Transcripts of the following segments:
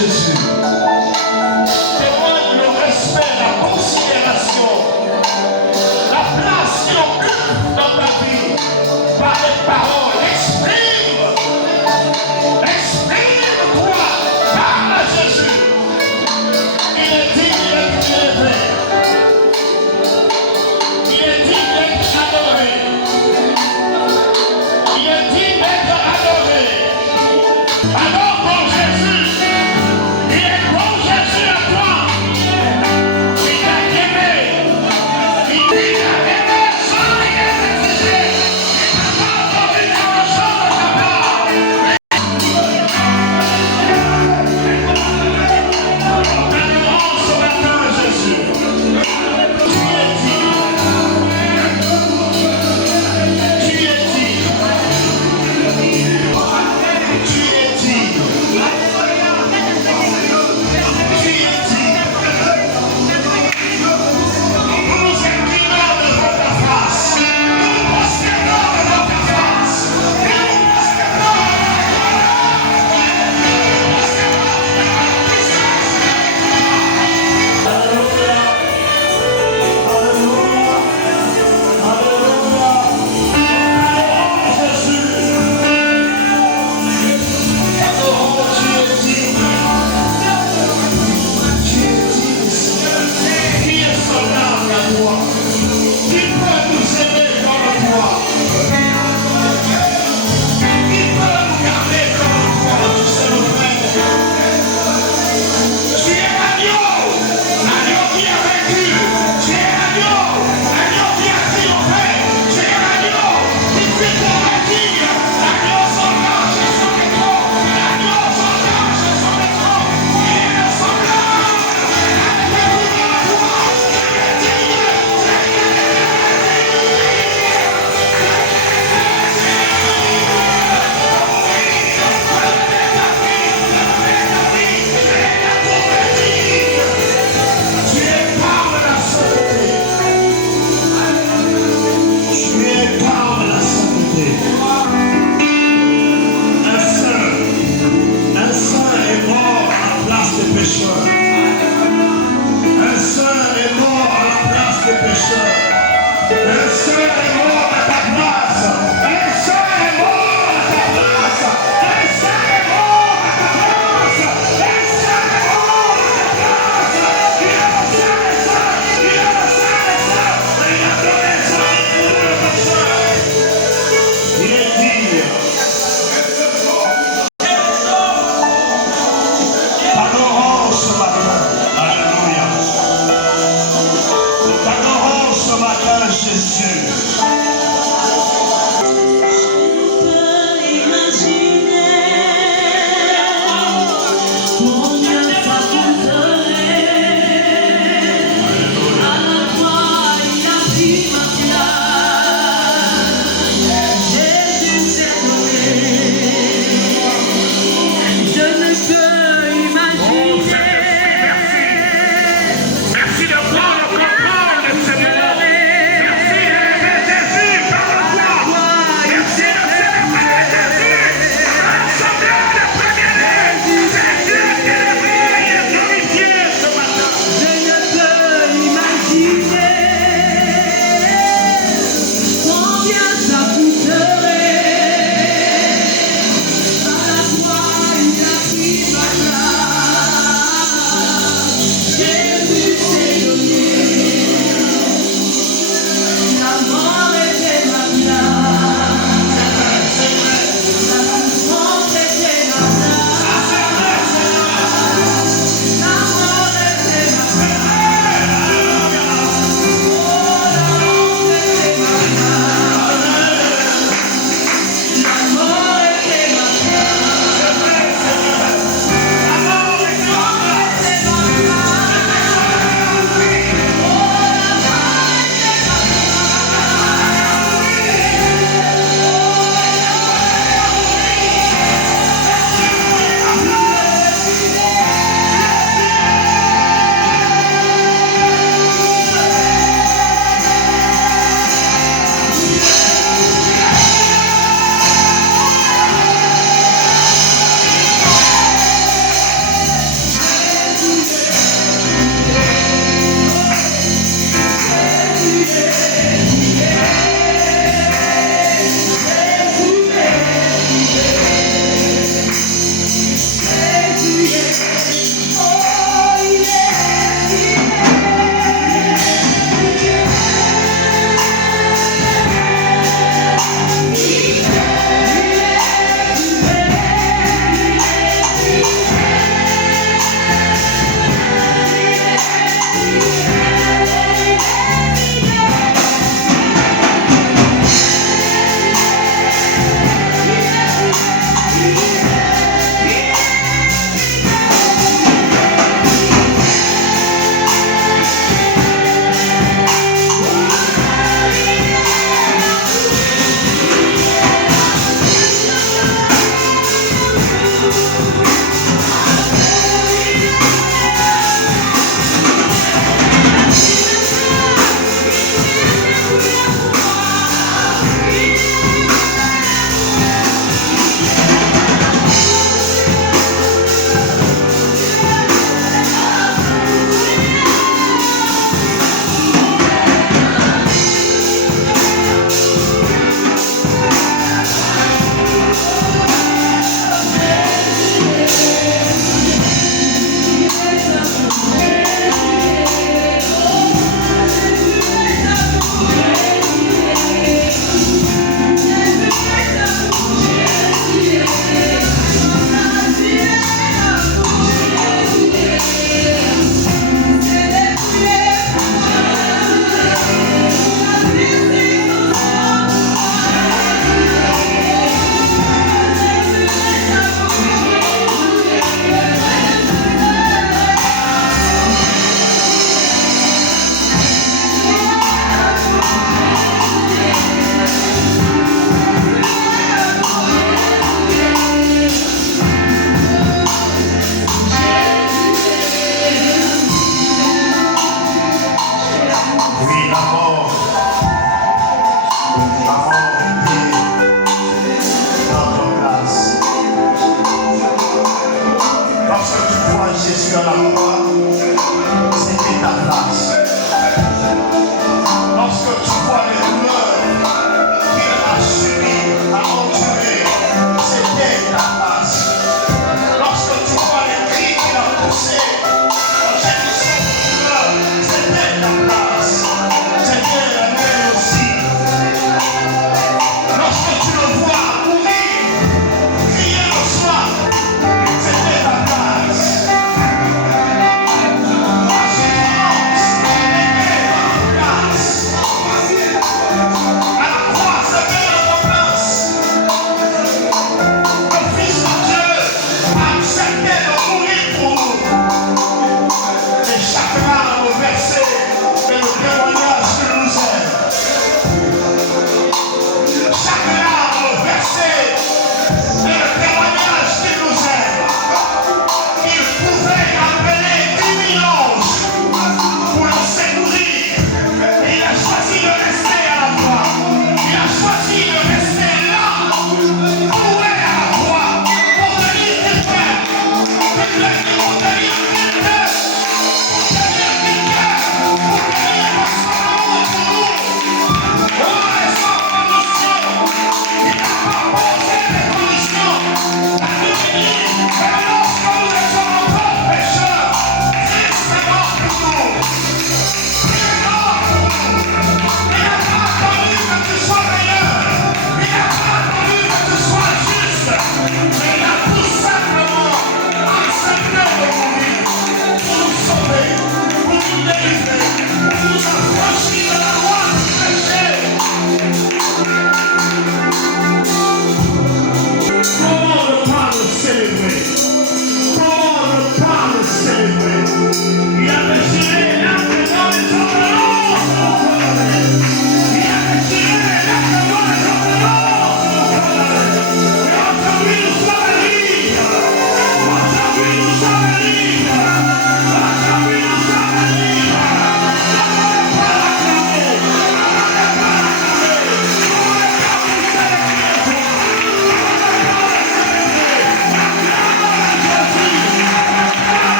Jésus. Témoigne le respect, la considération, la place qu'il occupe dans ta vie par les paroles. Exprime-toi, parle à Jésus. Il est digne d'être élevé. Il est digne d'être adoré. Il est digne d'être adoré. Alors pour Jésus, il est pour Jésus à toi. Il t'a aimé. Il t'a aimé sans rien exiger. Il t'a pas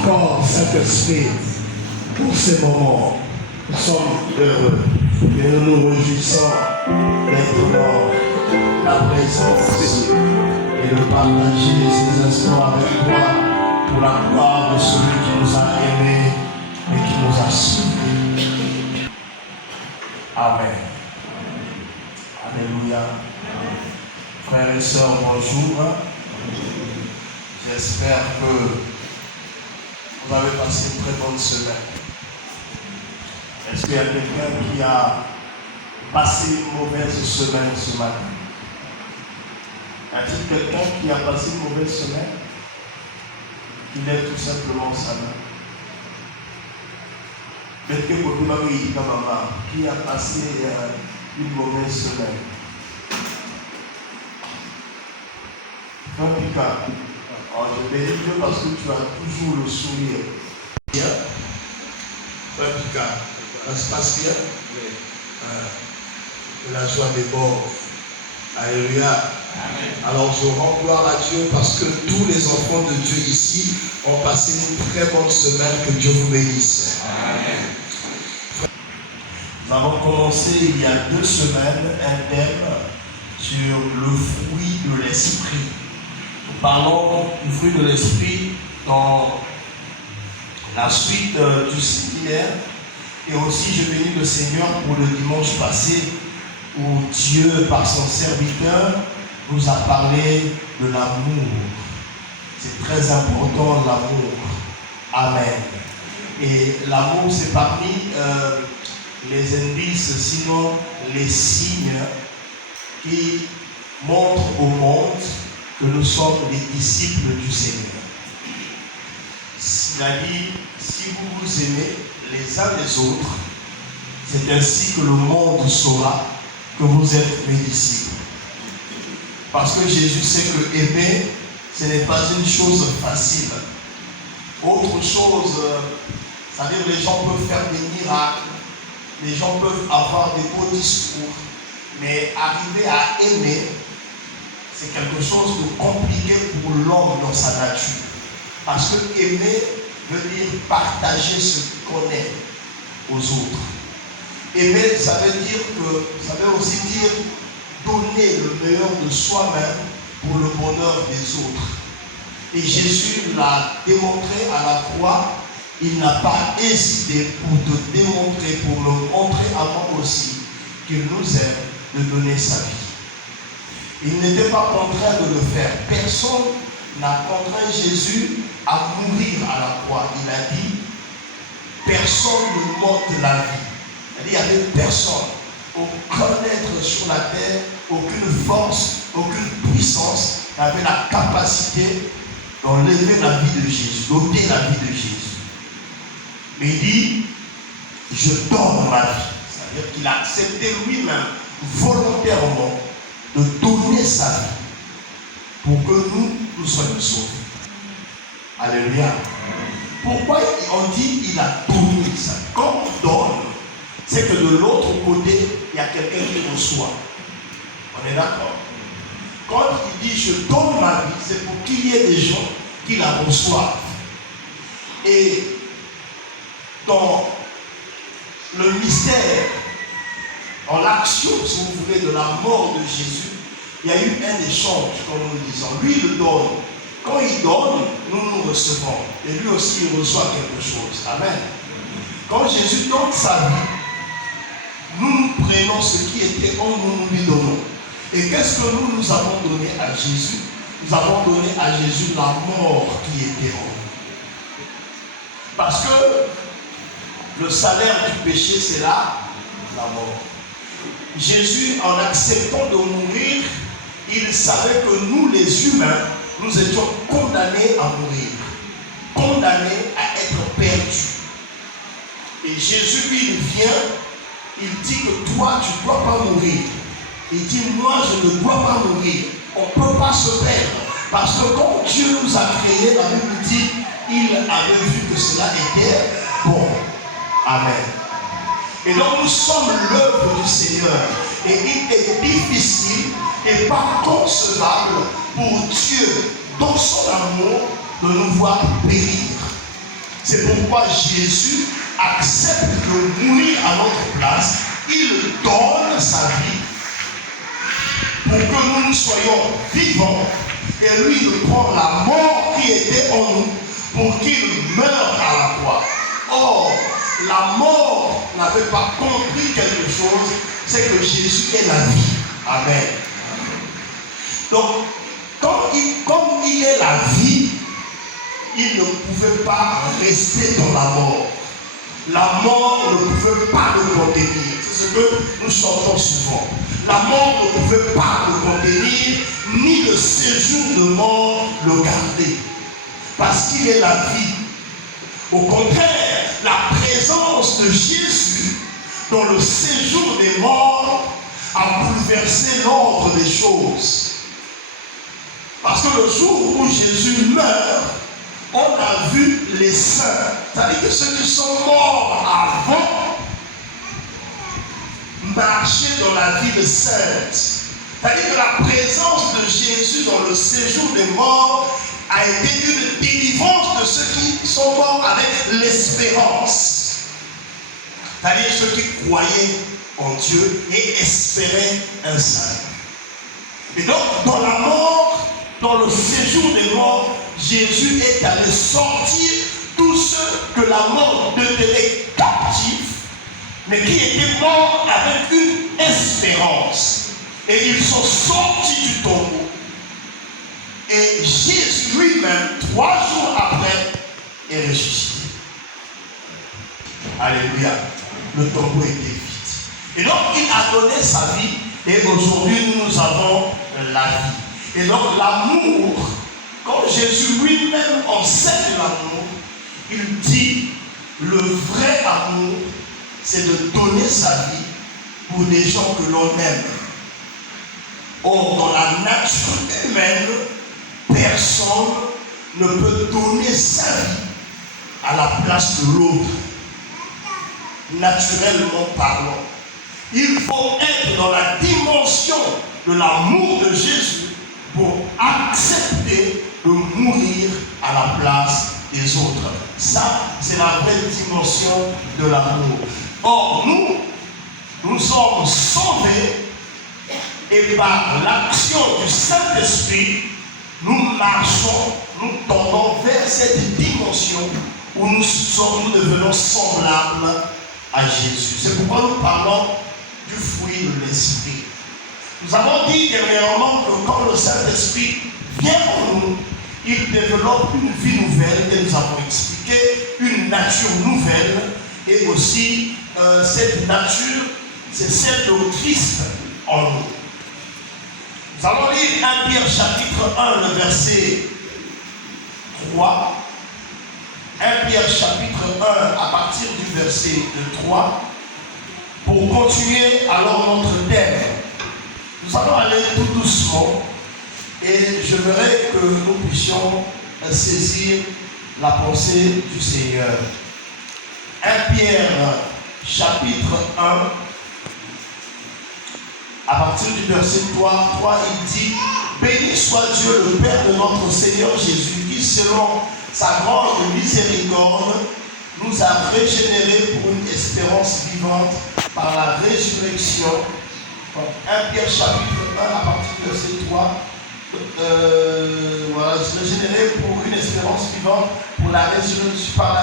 encore, Saint-Esprit, pour ces moments. Nous sommes heureux et nous nous réjouissons d'être dans la présence et de partager ces instants avec toi pour la gloire de celui qui nous a aimés et qui nous a sauvés. Amen. Alléluia. Frères et sœurs, bonjour. J'espère que vous avez passé une très bonne semaine. Est-ce qu'il y a quelqu'un qui a passé une mauvaise semaine ce matin? Y a-t-il quelqu'un qui a passé une mauvaise semaine? Qui lève tout simplement sa main. Qui a passé une mauvaise semaine? Je bénis Dieu parce que tu as toujours le sourire. Bien. Ça se passe bien? Oui. La joie déborde. Alléluia. Amen. Alors je rends gloire à Dieu parce que tous les enfants de Dieu ici ont passé une très bonne semaine. Que Dieu vous bénisse. Amen. Nous avons commencé il y a 2 semaines un thème sur le fruit de l'esprit. Nous parlons du fruit de l'esprit dans la suite du séminaire. Et aussi, je bénis le Seigneur pour le dimanche passé où Dieu, par son serviteur, nous a parlé de l'amour. C'est très important, l'amour. Amen. Et l'amour, c'est parmi les indices, sinon les signes qui montrent au monde que nous sommes les disciples du Seigneur. Il a dit, si vous vous aimez les uns les autres, c'est ainsi que le monde saura que vous êtes mes disciples. Parce que Jésus sait que aimer, ce n'est pas une chose facile. Autre chose, c'est-à-dire les gens peuvent faire des miracles, les gens peuvent avoir des beaux discours, mais arriver à aimer, c'est quelque chose de compliqué pour l'homme dans sa nature. Parce que aimer veut dire partager ce qu'on est aux autres. Aimer, ça veut aussi dire donner le meilleur de soi-même pour le bonheur des autres. Et Jésus l'a démontré à la croix. Il n'a pas hésité pour te démontrer, pour me montrer à moi aussi qu'il nous aime de donner sa vie. Il n'était pas contraint de le faire. Personne n'a contraint Jésus à mourir à la croix. Il a dit, personne ne m'ôte la vie. Il y avait personne, aucun être sur la terre, aucune force, aucune puissance n'avait la capacité d'enlever la vie de Jésus, d'ôter la vie de Jésus. Mais il dit, je donne ma vie. C'est-à-dire qu'il a accepté lui-même volontairement de donner sa vie pour que nous soyons sauvés. Alléluia. Pourquoi on dit qu'il a donné sa vie? Quand on donne, c'est que de l'autre côté, il y a quelqu'un qui reçoit. On est d'accord? Quand il dit je donne ma vie, c'est pour qu'il y ait des gens qui la reçoivent. Et dans le mystère, en l'action, si vous voulez, de la mort de Jésus, il y a eu un échange, comme nous le disons. Lui, il donne. Quand il donne, nous recevons. Et lui aussi, il reçoit quelque chose. Amen. Quand Jésus donne sa vie, nous prenons ce qui était en nous, nous lui donnons. Et qu'est-ce que nous avons donné à Jésus? Nous avons donné à Jésus la mort qui était en nous. Parce que le salaire du péché, c'est la mort. Jésus, en acceptant de mourir, il savait que nous, les humains, nous étions condamnés à mourir, condamnés à être perdus. Et Jésus, lui, il vient, il dit que toi, tu ne dois pas mourir. Il dit, moi, je ne dois pas mourir. On ne peut pas se perdre. Parce que quand Dieu nous a créés, la Bible dit, il avait vu que cela était bon. Amen. Et donc, nous sommes l'œuvre du Seigneur. Et il est difficile et pas concevable pour Dieu, dans son amour, de nous voir périr. C'est pourquoi Jésus accepte de mourir à notre place. Il donne sa vie pour que nous soyons vivants. Et lui, il prend la mort qui était en nous pour qu'il meure à la croix. Or, la mort n'avait pas compris quelque chose, c'est que Jésus est la vie. Amen. Donc, comme il est la vie, il ne pouvait pas rester dans la mort. La mort ne pouvait pas le contenir. C'est ce que nous chantons souvent. La mort ne pouvait pas le contenir, ni le séjour de mort le garder. Parce qu'il est la vie. Au contraire, la présence de Jésus dans le séjour des morts a bouleversé l'ordre des choses. Parce que le jour où Jésus meurt, on a vu les saints, c'est-à-dire que ceux qui sont morts avant, marcher dans la vie de sainte. C'est-à-dire que la présence de Jésus dans le séjour des morts a été une délivrance de ceux qui sont morts avec l'espérance. C'est-à-dire ceux qui croyaient en Dieu et espéraient un salut. Et donc, dans la mort, dans le séjour des morts, Jésus est allé sortir tous ceux que la mort tenait captifs, mais qui étaient morts avec une espérance. Et ils sont sortis du tombeau. Et Jésus lui-même, 3 jours après, est ressuscité. Alléluia. Le tombeau était vide. Et donc, il a donné sa vie. Et aujourd'hui, nous avons la vie. Et donc, l'amour, quand Jésus lui-même enseigne l'amour, il dit, le vrai amour, c'est de donner sa vie pour des gens que l'on aime. Or, dans la nature humaine, personne ne peut donner sa vie à la place de l'autre, naturellement parlant. Il faut être dans la dimension de l'amour de Jésus pour accepter de mourir à la place des autres. Ça, c'est la vraie dimension de l'amour. Or, nous sommes sauvés et par l'action du Saint-Esprit, nous marchons, nous tendons vers cette dimension où nous devenons semblables à Jésus. C'est pourquoi nous parlons du fruit de l'Esprit. Nous avons dit dernièrement que quand le Saint-Esprit vient en nous, il développe une vie nouvelle, et nous avons expliqué une nature nouvelle, et aussi cette nature, c'est celle de Christ en nous. Nous allons lire 1 Pierre chapitre 1, le verset 3. 1 Pierre chapitre 1, à partir du verset 3, pour continuer alors notre thème. Nous allons aller tout doucement et je verrai que nous puissions saisir la pensée du Seigneur. 1 Pierre chapitre 1, à partir du verset 3, il dit: béni soit Dieu, le Père de notre Seigneur Jésus, qui selon sa grande miséricorde nous a régénérés pour une espérance vivante par la résurrection. Donc, 1 Pierre chapitre 1 à partir du verset 3. Voilà, régénérés pour une espérance vivante par la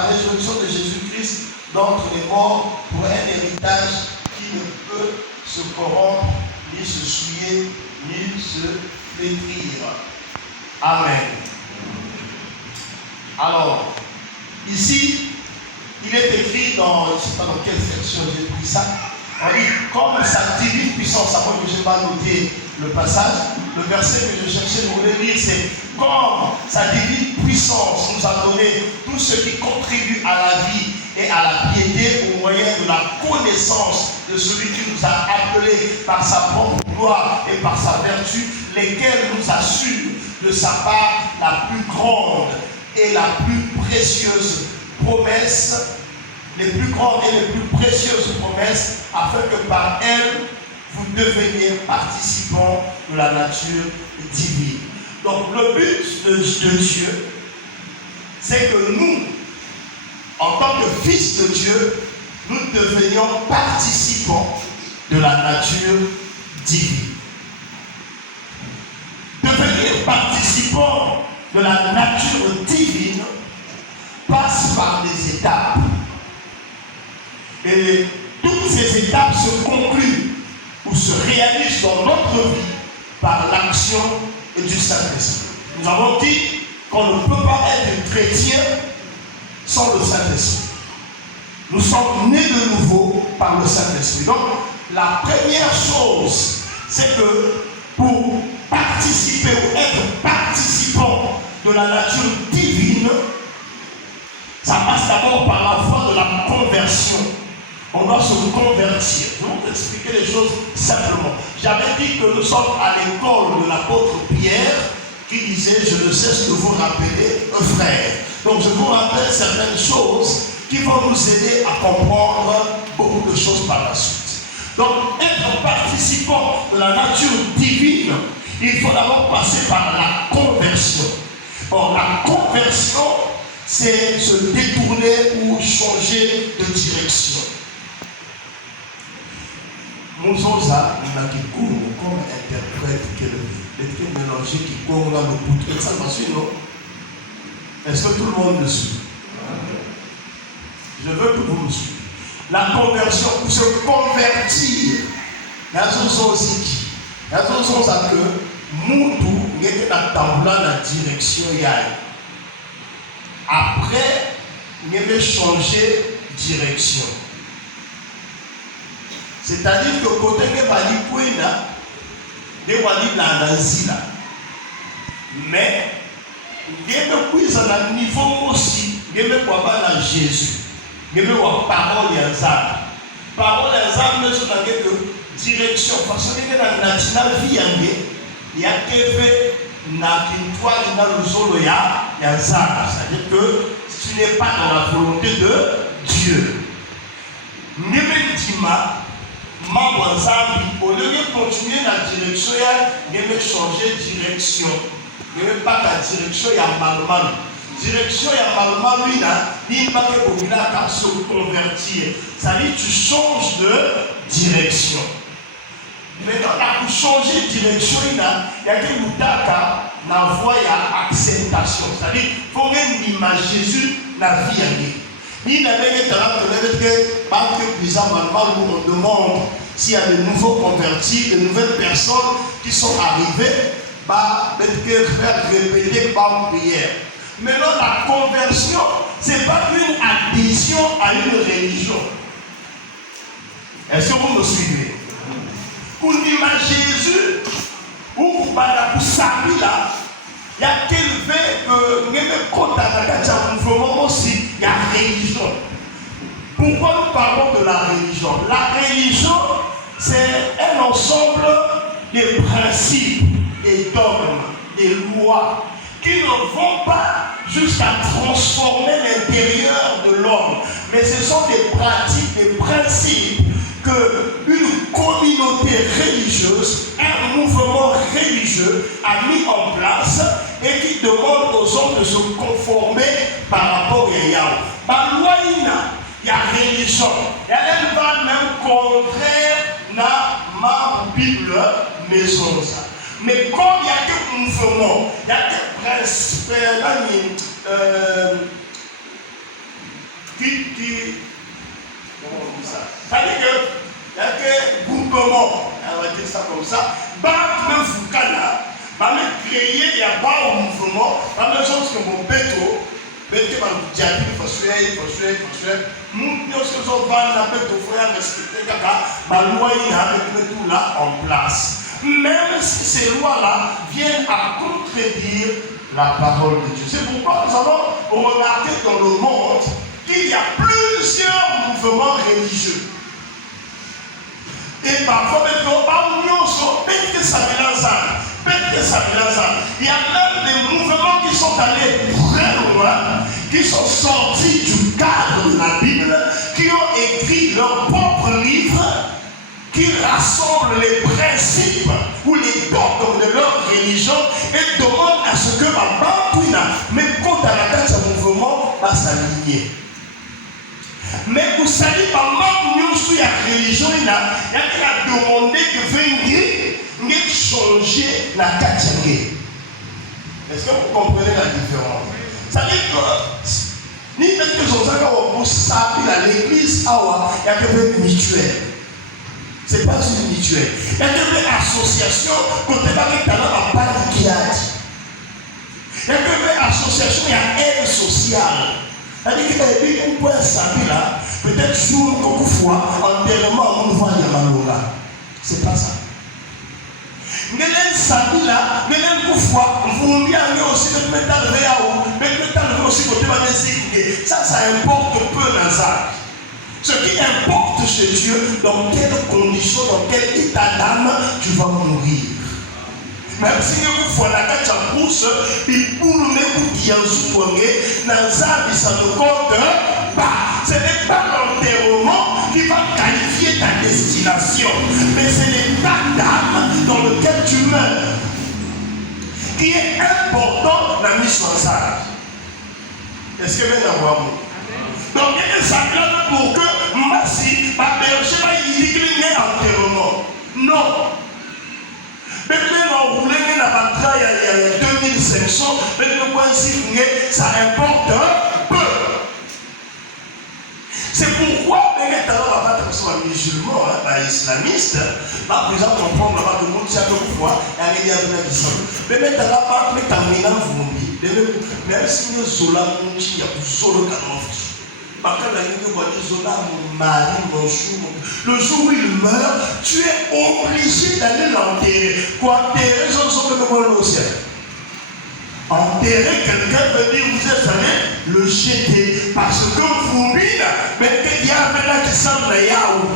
résurrection de Jésus-Christ d'entre les morts, pour un héritage qui ne peut se corrompre, ni se souiller, ni se flétrir. Amen. Alors, ici, il est écrit dans, je ne sais pas dans quelle section j'ai pris ça, on dit, comme sa divine puissance, après que je n'ai pas noté le passage, le verset que je cherchais pour le lire, c'est comme sa divine puissance nous a donné tout ce qui contribue à la vie et à la piété au moyen de la connaissance de celui qui nous a appelés par sa propre gloire et par sa vertu, lesquels nous assurent de sa part la plus grande et la plus précieuse promesse, les plus grandes et les plus précieuses promesses, afin que par elles, vous deveniez participants de la nature divine. Donc le but de Dieu, c'est que nous en tant que fils de Dieu, nous devenions participants de la nature divine. Devenir participant de la nature divine passe par des étapes. Et toutes ces étapes se concluent ou se réalisent dans notre vie par l'action du Saint-Esprit. Nous avons dit qu'on ne peut pas être chrétien sans le Saint-Esprit. Nous sommes nés de nouveau par le Saint-Esprit. Donc, la première chose, c'est que pour participer ou être participant de la nature divine, ça passe d'abord par la voie de la conversion. On doit se convertir. Je vais vous expliquer les choses simplement. J'avais dit que nous sommes à l'école de l'apôtre Pierre qui disait, je ne sais ce que vous rappelez, frère. Donc je vous rappelle certaines choses qui vont nous aider à comprendre beaucoup de choses par la suite. Donc être participant de la nature divine, il faut d'abord passer par la conversion. Or la conversion, c'est se détourner ou changer de direction. Mozosa, il a qui court comme interprète que mélanger qui court dans le bout. Ça va suivre, non? Est-ce que tout le monde me suit? Je veux que vous me suivez. La conversion, pour se convertir, il y a des choses aussi. Il y a des choses que Moutou n'est pas dans la direction. Après, il va changer de direction. C'est-à-dire que côté que Bali Kouina, ne Wali Nanazila. Mais, il y a un niveau aussi, il y a Jésus. Il y a une parole et un zab. Parole et un zab, mais sur la direction. Parce que dans la nationale vie, il y a quelque chose dans le sol, il y a un zab. C'est-à-dire que tu n'es pas dans la volonté de Dieu. Némétima, membre zab, au lieu de continuer la direction, il y a changer de direction. Il n'y a pas la direction, il y a mal. Direction et malheureusement lui là, il va que se convertir. Ça dit tu changes de direction. Maintenant, pour changer de direction, il y a que nous daka la voie à acceptation. C'est-à-dire, il faut même l'image Jésus la vie à lui. Il n'a même pas que bizarrement on demande s'il y a de nouveaux convertis, de nouvelles personnes qui sont arrivées, peut-être faire répéter par prière. Maintenant, la conversion, ce n'est pas une adhésion à une religion. Est-ce que vous me suivez? Pour l'image Jésus, ou pour Sabila, il y a quelqu'un mouvement aussi, il y a religion. Pourquoi nous parlons de la religion? La religion, c'est un ensemble de principes, des dogmes, des lois, qui ne vont pas jusqu'à transformer l'intérieur de l'homme. Mais ce sont des pratiques, des principes qu'une communauté religieuse, un mouvement religieux a mis en place et qui demande aux hommes de se conformer par rapport à Yahweh. Il y a religion. Et elle va même contraire à ma Bible maison. Mais comme il y a des mouvements, il y a des principes comment on dit ça? C'est-à-dire qu'il y a des groupements, on va dire ça comme ça, même créer, il y a pas un mouvement, la même chose que mon béto, béto va nous dire, il faut suivre, nous, lorsque nous avons la béto, il faut respecter, la loi, il y a tout là en place. Même si ces lois-là viennent à contredire la parole de Dieu. C'est pourquoi nous allons remarquer dans le monde qu'il y a plusieurs mouvements religieux. Et parfois, il y a même des mouvements qui sont allés très loin, qui sont sortis du cadre de la Bible, qui ont écrit leur propre livre, qui rassemblent les principes ou les dogmes de leur religion et demandent à ce que ma bambouina, même quand à la tête de ce mouvement, va s'aligner. Mais vous savez, pendant que nous sommes en religion, il a demandé que vous changer la katiangé. Est-ce que vous comprenez la différence? Ça veut dire que, ni peut-être que vous savez l'église, il y a que mutuelle. Ce n'est pas une mutuelle. Il y a que association, quand tu vas mettre dans la part qui a dit. Il y a que association, il y a aide sociale. C'est-à-dire que vous pouvez savoir là, peut-être sur beaucoup de fois, enterrement, on voit Yamalonga. C'est pas ça. Nelen Sabila, Nelen Koufwa, vous m'y avez aussi le métal réaou, le métal aussi côté de ça importe peu dans ça. Ce qui importe chez Dieu, dans quelles conditions, dans quel état d'âme tu vas mourir. Même si vous faites la carte à pouce, il pour me dire dans ça, ça ne compte pas. Ce n'est pas l'enterrement qui va qualifier ta destination, mais c'est l'état d'âme dans lequel tu meurs qui est important dans la mission de ça. Est-ce que vous allez avoir mot? Donc, il y a des sacrés pour que Massi, ma berger, va y décliner l'enterrement. Non. Maintenant, on voulait que la bataille, il y a 2500, maintenant, ça importe peu. C'est pourquoi, maintenant, on va battre sur un musulman, un islamiste, par exemple, on prend là-bas de monde, c'est à deux fois, et arriver à donner du sang. Mais maintenant, on va mettre un mélange, même si nous sommes là, il y a plus de le jour où il meurt, tu es obligé d'aller l'enterrer. Pour enterrer, je ne sais pas le ciel. Enterrer quelqu'un veut dire vous êtes allé le jeter. Parce que vous mine, mais qu'il y a maintenant qui semble Yahoo.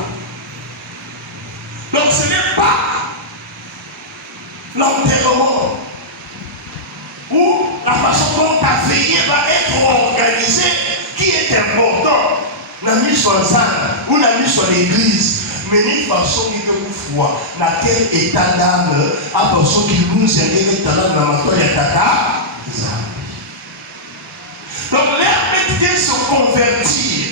Donc ce n'est pas l'enterrement où la façon dont ta veillée va être organisée qui est important. La mise sur ça ou la mise sur l'église. Mais une façon qui peut vous voir dans quel état d'âme à personne qui nous aide dans la maman de tata. Donc les se convertir.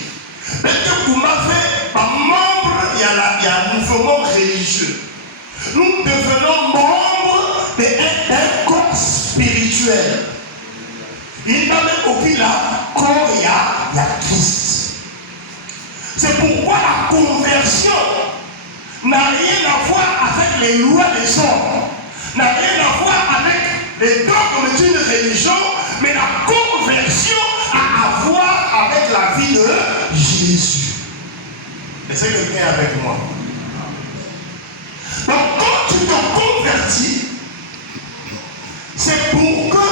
Mais que vous m'avez pas membre, il y a un mouvement religieux. Nous devenons membres d'un corps spirituel. Il n'a même aucun corps, il y a Christ. C'est pourquoi la conversion n'a rien à voir avec les lois des hommes, n'a rien à voir avec les dogmes d'une religion, mais la conversion a à voir avec la vie de Jésus. Est-ce que quelqu'un est avec moi? Donc quand tu te convertis, c'est pour que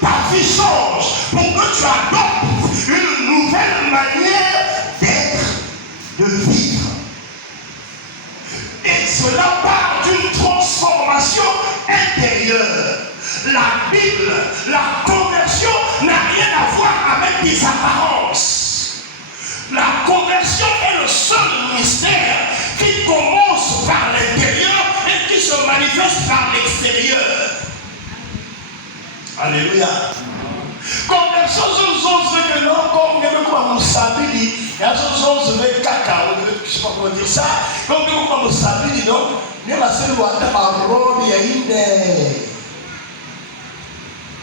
ta vie change, pour que tu adoptes une nouvelle manière d'être, de vivre. Et cela part d'une transformation intérieure. La Bible, la conversion n'a rien à voir avec des apparences. La conversion est le seul mystère qui commence par l'intérieur et qui se manifeste par l'extérieur. Alléluia. Conversion, je que non, comme vous savez, il y a chose de caca, je ne sais pas comment dire ça, comme vous savez, non, mais la seule loi de ma robe, il y a une des.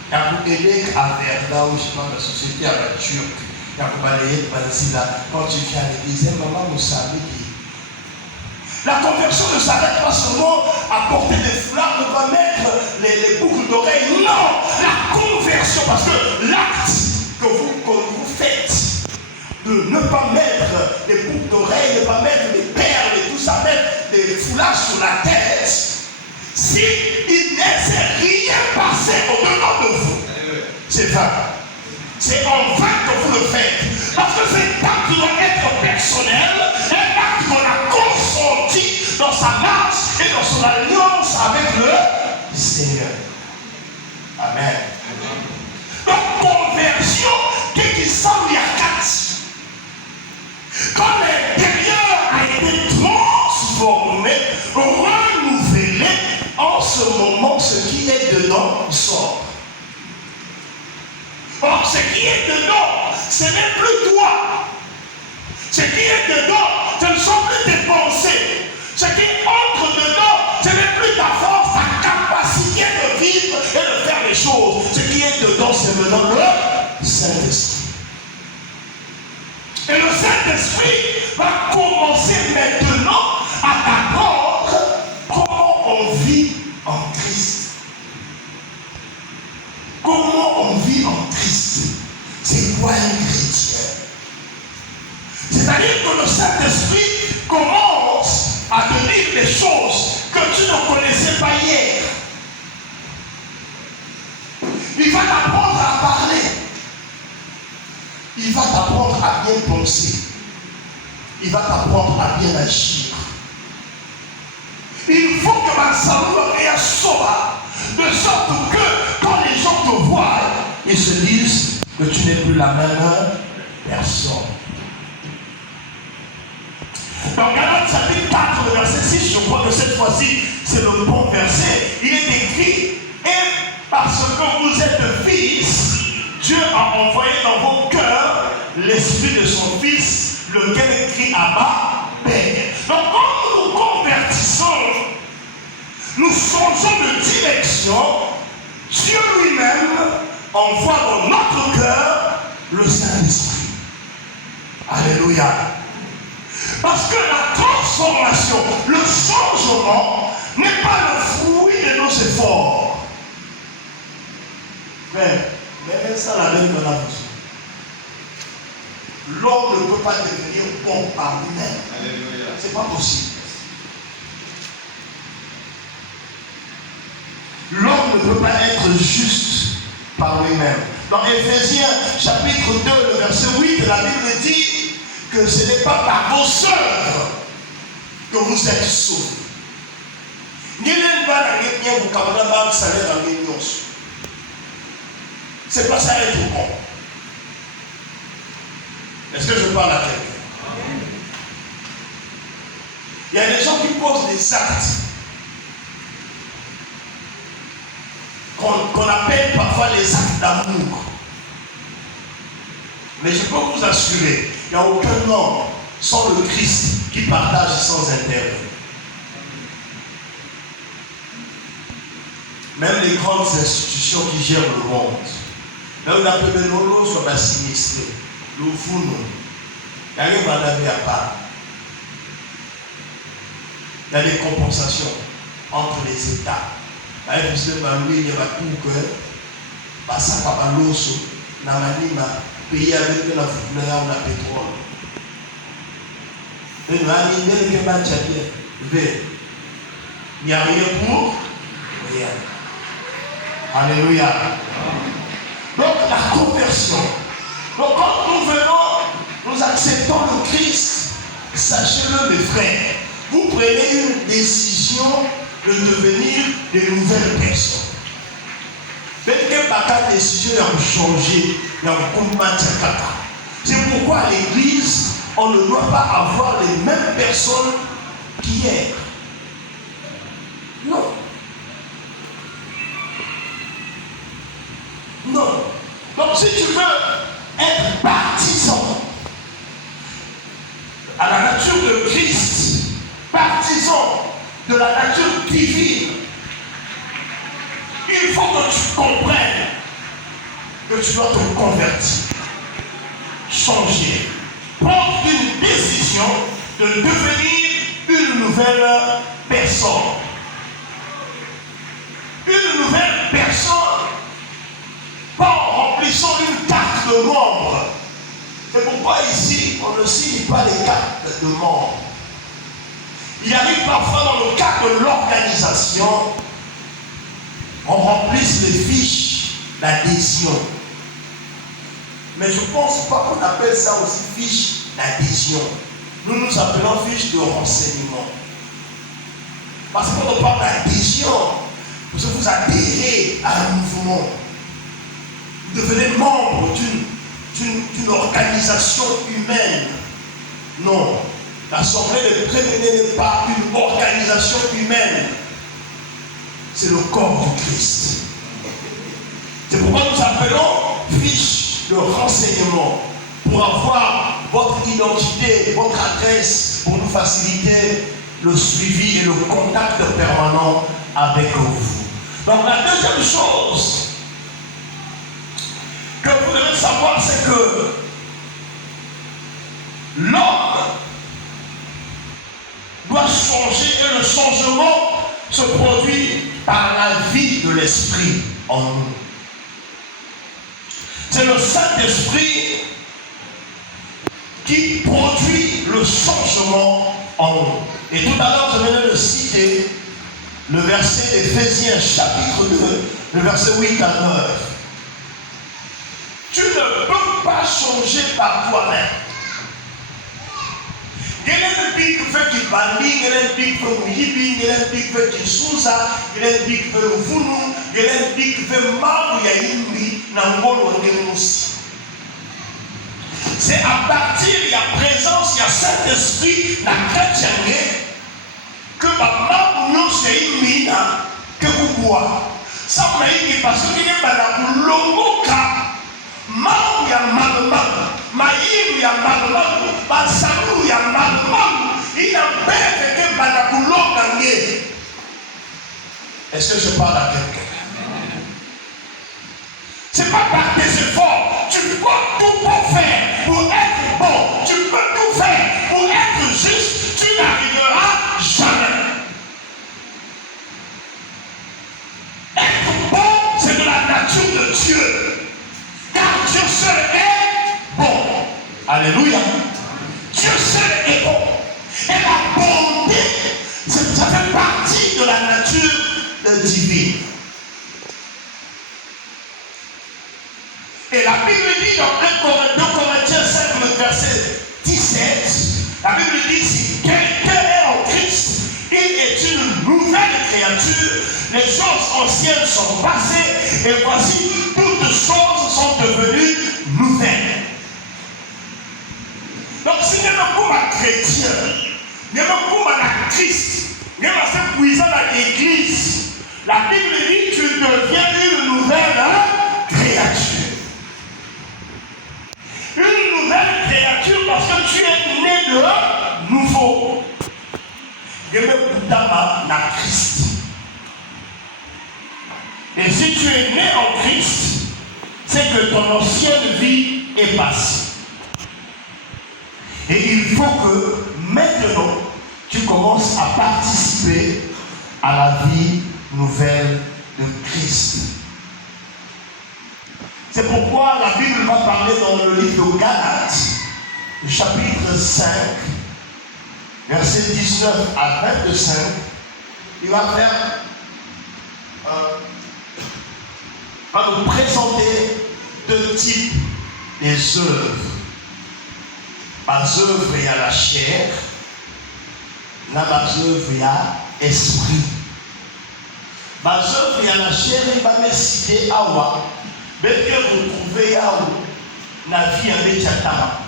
Il y a beaucoup d'aider à faire là où je suis dans la société à la turque. Il y a beaucoup d'aider là, quand tu viens à l'église, maman, vous savez. La conversion ne s'arrête pas seulement à porter des foulards, ne pas mettre les boucles d'oreilles. Non, la conversion, parce que l'acte que vous faites de ne pas mettre les boucles d'oreilles, ne pas mettre des perles et tout ça, mettre des foulards sur la tête, si il ne s'est rien passé au-dedans de vous, c'est vain. C'est en vain que vous le faites. Parce que cet acte doit être personnel, un acte qu'on a consenti dans sa marche et dans son alliance avec le Seigneur. Amen. Donc, conversion, qu'est-ce qui semble y a quatre. Quand l'intérieur a été transformé, renouvelé, en ce moment, ce qui est dedans sort. Or, ce qui est dedans, ce n'est plus toi. Ce qui est dedans, ce ne sont plus tes pensées. Ce qui entre dedans, ce n'est plus ta force, ta capacité de vivre et de faire les choses. Ce qui est dedans, c'est maintenant le Saint-Esprit. Et le Saint-Esprit va commencer maintenant à t'apprendre comment on vit en Christ. Comment on vit en Christ. C'est quoi un chrétien? C'est-à-dire que le Saint-Esprit commence à te dire des choses que tu ne connaissais pas hier. Il va t'apprendre à parler. Il va t'apprendre à bien penser. Il va t'apprendre à bien agir. Il faut que ma salut et soit de sorte que quand les gens te voient, ils se disent que tu n'es plus la même personne. Dans Galates chapitre 4, le verset 6, je crois que cette fois-ci, c'est le bon verset. Il est écrit, et parce que vous êtes fils, Dieu a envoyé dans vos cœurs l'esprit de son Fils, lequel crie Abba, Père. Donc quand nous nous convertissons, nous changeons de direction, Dieu lui-même envoie dans notre cœur le Saint-Esprit. Alléluia. Parce que la transformation, le changement n'est pas le fruit de nos efforts. Mais ça la même dans la vie. L'homme ne peut pas devenir bon par lui-même. C'est pas possible. L'homme ne peut pas être juste par lui-même. Dans Éphésiens chapitre 2, le verset 8, la Bible dit que ce n'est pas par vos œuvres que vous êtes sauvés. C'est pas ça être bon. Est-ce que je parle à quelqu'un? Il y a des gens qui posent des actes qu'on appelle parfois les actes d'amour. Mais je peux vous assurer, il n'y a aucun homme sans le Christ qui partage sans intérêt. Même les grandes institutions qui gèrent le monde, là où on appelle le lolo soit pas sinistré, le founo, il n'y a rien à laver à part. Il y a des compensations entre les États. Là, il y a tout que, ça va l'osso, dans la lima, payer avec la fournière ou la pétrole. Il n'y a rien pour rien. Alléluia. Donc la conversion. Donc quand nous venons, nous acceptons le Christ, sachez-le mes frères, vous prenez une décision de devenir de nouvelles personnes. Dès que la décision a changé, il y a beaucoup de matière. C'est pourquoi à l'église, on ne doit pas avoir les mêmes personnes qu'hier. Non. Non. Donc si tu veux être partisan à la nature de Christ, partisan de la nature divine, il faut que tu comprennes que tu dois te convertir, changer, prendre une décision de devenir une nouvelle personne. Une nouvelle personne, pas en remplissant une carte de membre. C'est pourquoi ici, on ne signe pas les cartes de membres. Il arrive parfois dans le cadre de l'organisation, on remplisse les fiches d'adhésion. Mais je ne pense pas qu'on appelle ça aussi fiche d'adhésion. Nous nous appelons fiche de renseignement. Parce que quand on parle d'adhésion, vous adhérez à un mouvement. Vous devenez membre d'une organisation humaine. Non. L'Assemblée de Prévenez n'est pas une organisation humaine. C'est le corps du Christ. C'est pourquoi nous appelons fiche de renseignement. Pour avoir votre identité, votre adresse pour nous faciliter le suivi et le contact permanent avec vous. Donc la deuxième chose que vous devez savoir, c'est que l'homme doit changer et le changement se produit par la vie de l'esprit en nous. C'est le Saint-Esprit qui produit le changement en nous. Et tout à l'heure, je venais de citer le verset d'Éphésiens chapitre 2, le verset 8 à 9. Tu ne peux pas changer par toi-même. Gelen big feki bandi, gelen big fe hibi, gelen big fe Susa, gelen big fe Vunu, gelen big fe Mabu ya Imbi, Nangolo Nemusi. C'est à partir, il y a présence, il y a Saint-Esprit, la chrétien, que Mabu no se imina, que vous boire. Ça m'a dit parce qu'il y a un longo cas. Mau ya malu-malu, maïm ya malu-malu, basalu ya malu-malu, il a peur que banakulo gagné. Est-ce que je parle à quelqu'un? C'est pas par tes efforts, tu peux tout pour faire pour être bon, tu peux tout faire pour être juste, tu n'arriveras jamais. Être bon, c'est de la nature de Dieu. Car Dieu seul est bon. Alléluia. Dieu seul est bon. Et la bonté, ça fait partie de la nature divine. Et la Bible dit dans 2 Corinthiens 5, le verset 17, la Bible dit, si quelqu'un est en Christ, il est une nouvelle créature, les choses anciennes sont passées, et voici, toutes choses sont devenues nouvelles. Donc si nous sommes chrétiens, nous sommes Christ, nous sommes puissants dans l'église, la Bible dit, tu deviens une nouvelle créature. Une nouvelle créature parce que tu es né de nouveau. Je me boutama na Christ. Et si tu es né en Christ, c'est que ton ancienne vie est passée. Et il faut que maintenant tu commences à participer à la vie nouvelle de Christ. C'est pourquoi la Bible va parler dans le livre de Galates, chapitre 5, versets 19 à 25. Il va nous présenter deux types des œuvres. Par œuvre, il y a la chair, là, par œuvre, il y a l'esprit. Par œuvre, il y a la chair, il va me citer Awa. Mais que vous trouvez la vie avec Yatama.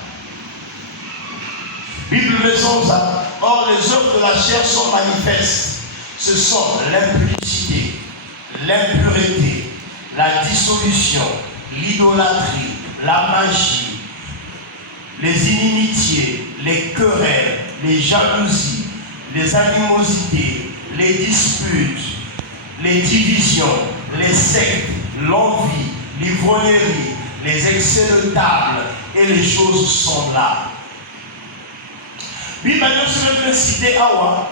Bible maison ça. Or, les œuvres de la chair sont manifestes. Ce sont l'impudicité, l'impureté, la dissolution, l'idolâtrie, la magie, les inimitiés, les querelles, les jalousies, les animosités, les disputes, les divisions, les sectes, l'envie, l'ivrognerie, les excès de table et les choses semblables. Puis maintenant, je vais citer Awa,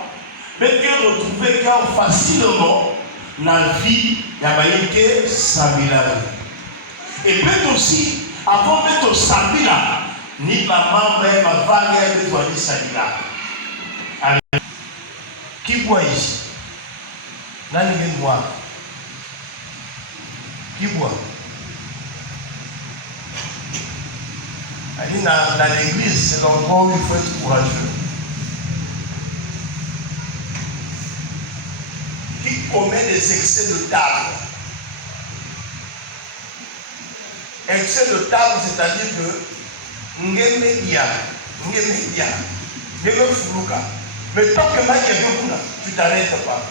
mais que retrouver facilement dans la vie de Sabila. Et peut aussi, avant d'être Sabila, ni maman, mais ma vague de toi, ni Sabila. Qui boit ici? Là, il vient boire. Qui boit? Dans l'église, c'est l'endroit où il faut être courageux. Qui commet des excès de table? Excès de table, c'est-à-dire que Ngemedia, mais tant que tu t'arrêtes pas.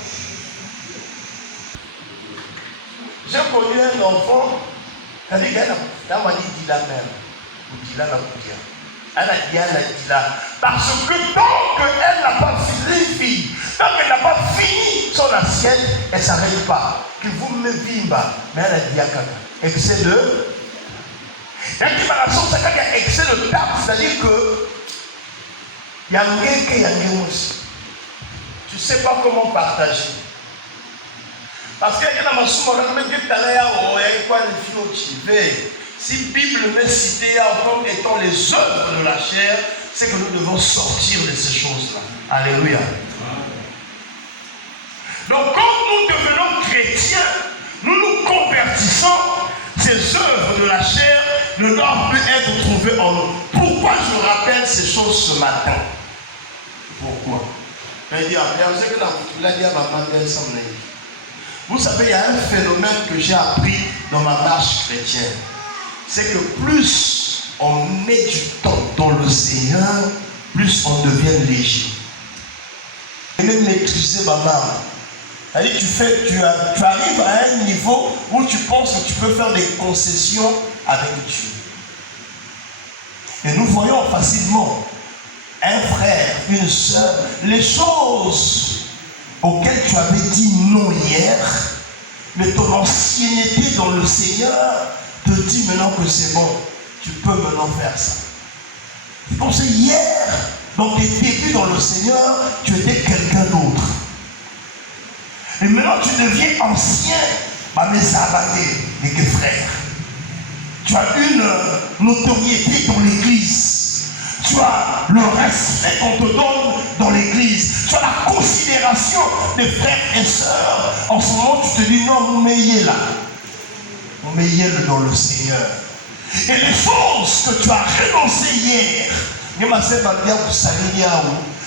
J'ai connu un enfant, il m'a dit la même. Elle a dit là. Parce que tant qu'elle n'a pas fini, tant qu'elle n'a pas fini son assiette, elle ne s'arrête pas. Que vous me bimba. Mais elle a dit à Kaka. Excès de. Il y a une préparation, c'est qu'il y a excès de table, c'est-à-dire que. Il y a un gars qui a aussi. Tu ne sais pas comment partager. Parce qu'il y a un massou, si la Bible m'est citée comme étant les œuvres de la chair, c'est que nous devons sortir de ces choses-là. Alléluia. Donc, quand nous devenons chrétiens, nous nous convertissons, ces œuvres de la chair ne doivent plus être trouvées en nous. Pourquoi je rappelle ces choses ce matin? Pourquoi? Vous savez, il y a un phénomène que j'ai appris dans ma marche chrétienne. C'est que plus on met du temps dans le Seigneur, plus on devient léger. Et même maîtriser ma main. C'est-à-dire tu arrives à un niveau où tu penses que tu peux faire des concessions avec Dieu. Et nous voyons facilement un frère, une soeur, les choses auxquelles tu avais dit non hier, mais ton ancienneté dans le Seigneur te dit maintenant que c'est bon, tu peux maintenant faire ça. Tu pensais hier, dans tes débuts dans le Seigneur, tu étais quelqu'un d'autre. Et maintenant tu deviens ancien, mais ça va dire que frère. Tu as une notoriété dans l'église. Tu as le respect qu'on te donne dans l'église. Tu as la considération des frères et sœurs. En ce moment, tu te dis non, vous meillez là. Vous meillez dans le Seigneur. Et les choses que tu as renoncées hier,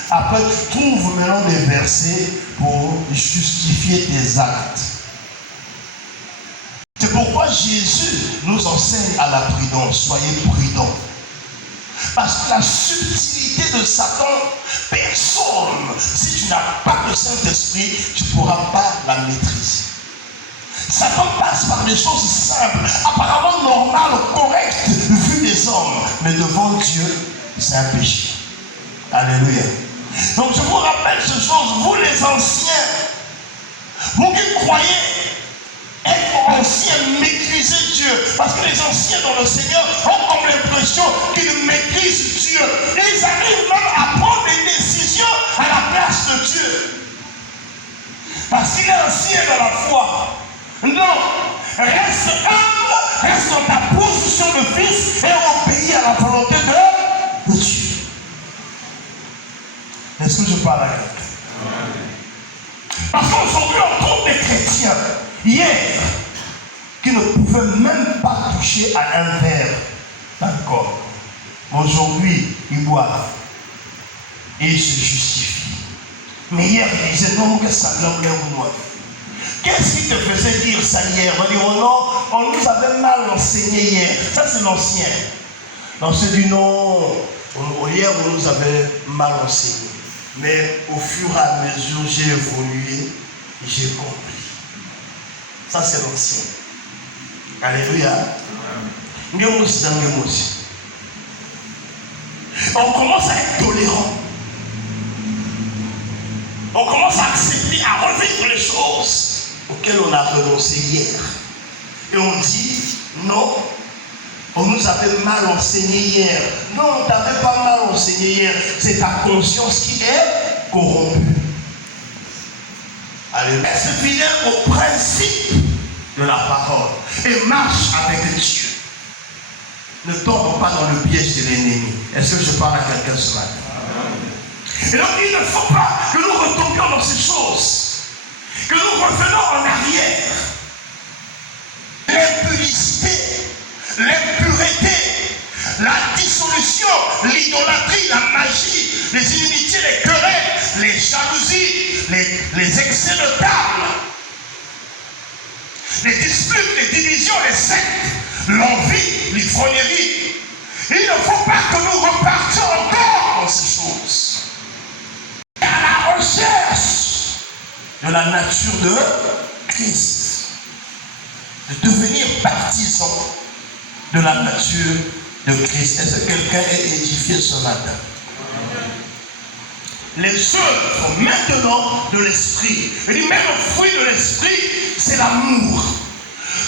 après tu trouves maintenant des versets pour justifier tes actes. C'est pourquoi Jésus nous enseigne à la prudence. Soyez prudents. Parce que la subtilité de Satan, personne, si tu n'as pas le Saint-Esprit, tu ne pourras pas la maîtriser. Satan passe par des choses simples, apparemment normales, correctes, vues des hommes. Mais devant Dieu, c'est un péché. Alléluia. Donc je vous rappelle ces choses, vous les anciens, vous qui croyez être anciens, maîtriser Dieu. Parce que les anciens dans le Seigneur ont comme l'impression qu'ils maîtrisent Dieu. Et ils arrivent même à prendre des décisions à la place de Dieu. Parce qu'il est ancien dans la foi. Non, reste humble, reste dans ta position de fils et obéis à la volonté de Dieu. Est-ce que je parle à quelqu'un? Parce qu'aujourd'hui on trouve des chrétiens hier qui ne pouvaient même pas toucher à un verre d'alcool. Aujourd'hui ils boivent et ils se justifient. Mais hier ils disaient non, que ça l'anglais ou moi. Qu'est-ce qui te faisait dire ça hier? On dit oh non, on nous avait mal enseigné hier. Ça c'est l'ancien. On se dit non, hier on nous avait mal enseigné. Mais au fur et à mesure j'ai évolué, j'ai compris. Ça c'est l'ancien. Alléluia. On commence à être tolérant. On commence à accepter, à revivre les choses auxquelles on a renoncé hier. Et on dit, non, on nous avait mal enseigné hier. Non, on ne t'avait pas mal enseigné hier. C'est ta conscience qui est corrompue. Allez, reste fidèle au principe de la parole et marche avec Dieu. Ne tombe pas dans le piège de l'ennemi. Est-ce que je parle à quelqu'un ce matin? Et donc il ne faut pas que nous retombions dans ces choses, que nous revenons en arrière. L'impudicité, l'impureté, la dissolution, l'idolâtrie, la magie, les inimitiés, les querelles, les jalousies, les excès de table, les disputes, les divisions, les sectes, l'envie, l'ivrognerie. Il ne faut pas que nous repartions encore dans ces choses. À la recherche de la nature de Christ, de devenir partisan de la nature de Christ. Est-ce que quelqu'un est édifié ce matin? Les œuvres maintenant de l'esprit. Il dit même le fruit de l'esprit, c'est l'amour.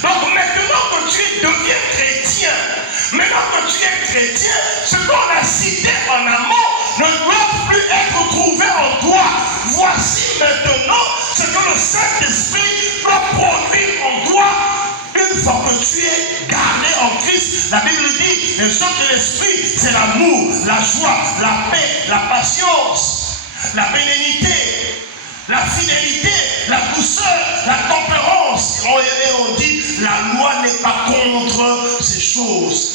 Donc maintenant que tu deviens chrétien, maintenant que tu es chrétien, ce qu'on a cité en amont ne doit plus être trouvé en toi. Voici maintenant ce que le Saint-Esprit doit produire en toi une fois que tu es gardé en Christ. La Bible dit, les œuvres de l'esprit, c'est l'amour, la joie, la paix, la patience, la bénignité, la fidélité, la douceur, la tempérance. Et on dit, la loi n'est pas contre ces choses.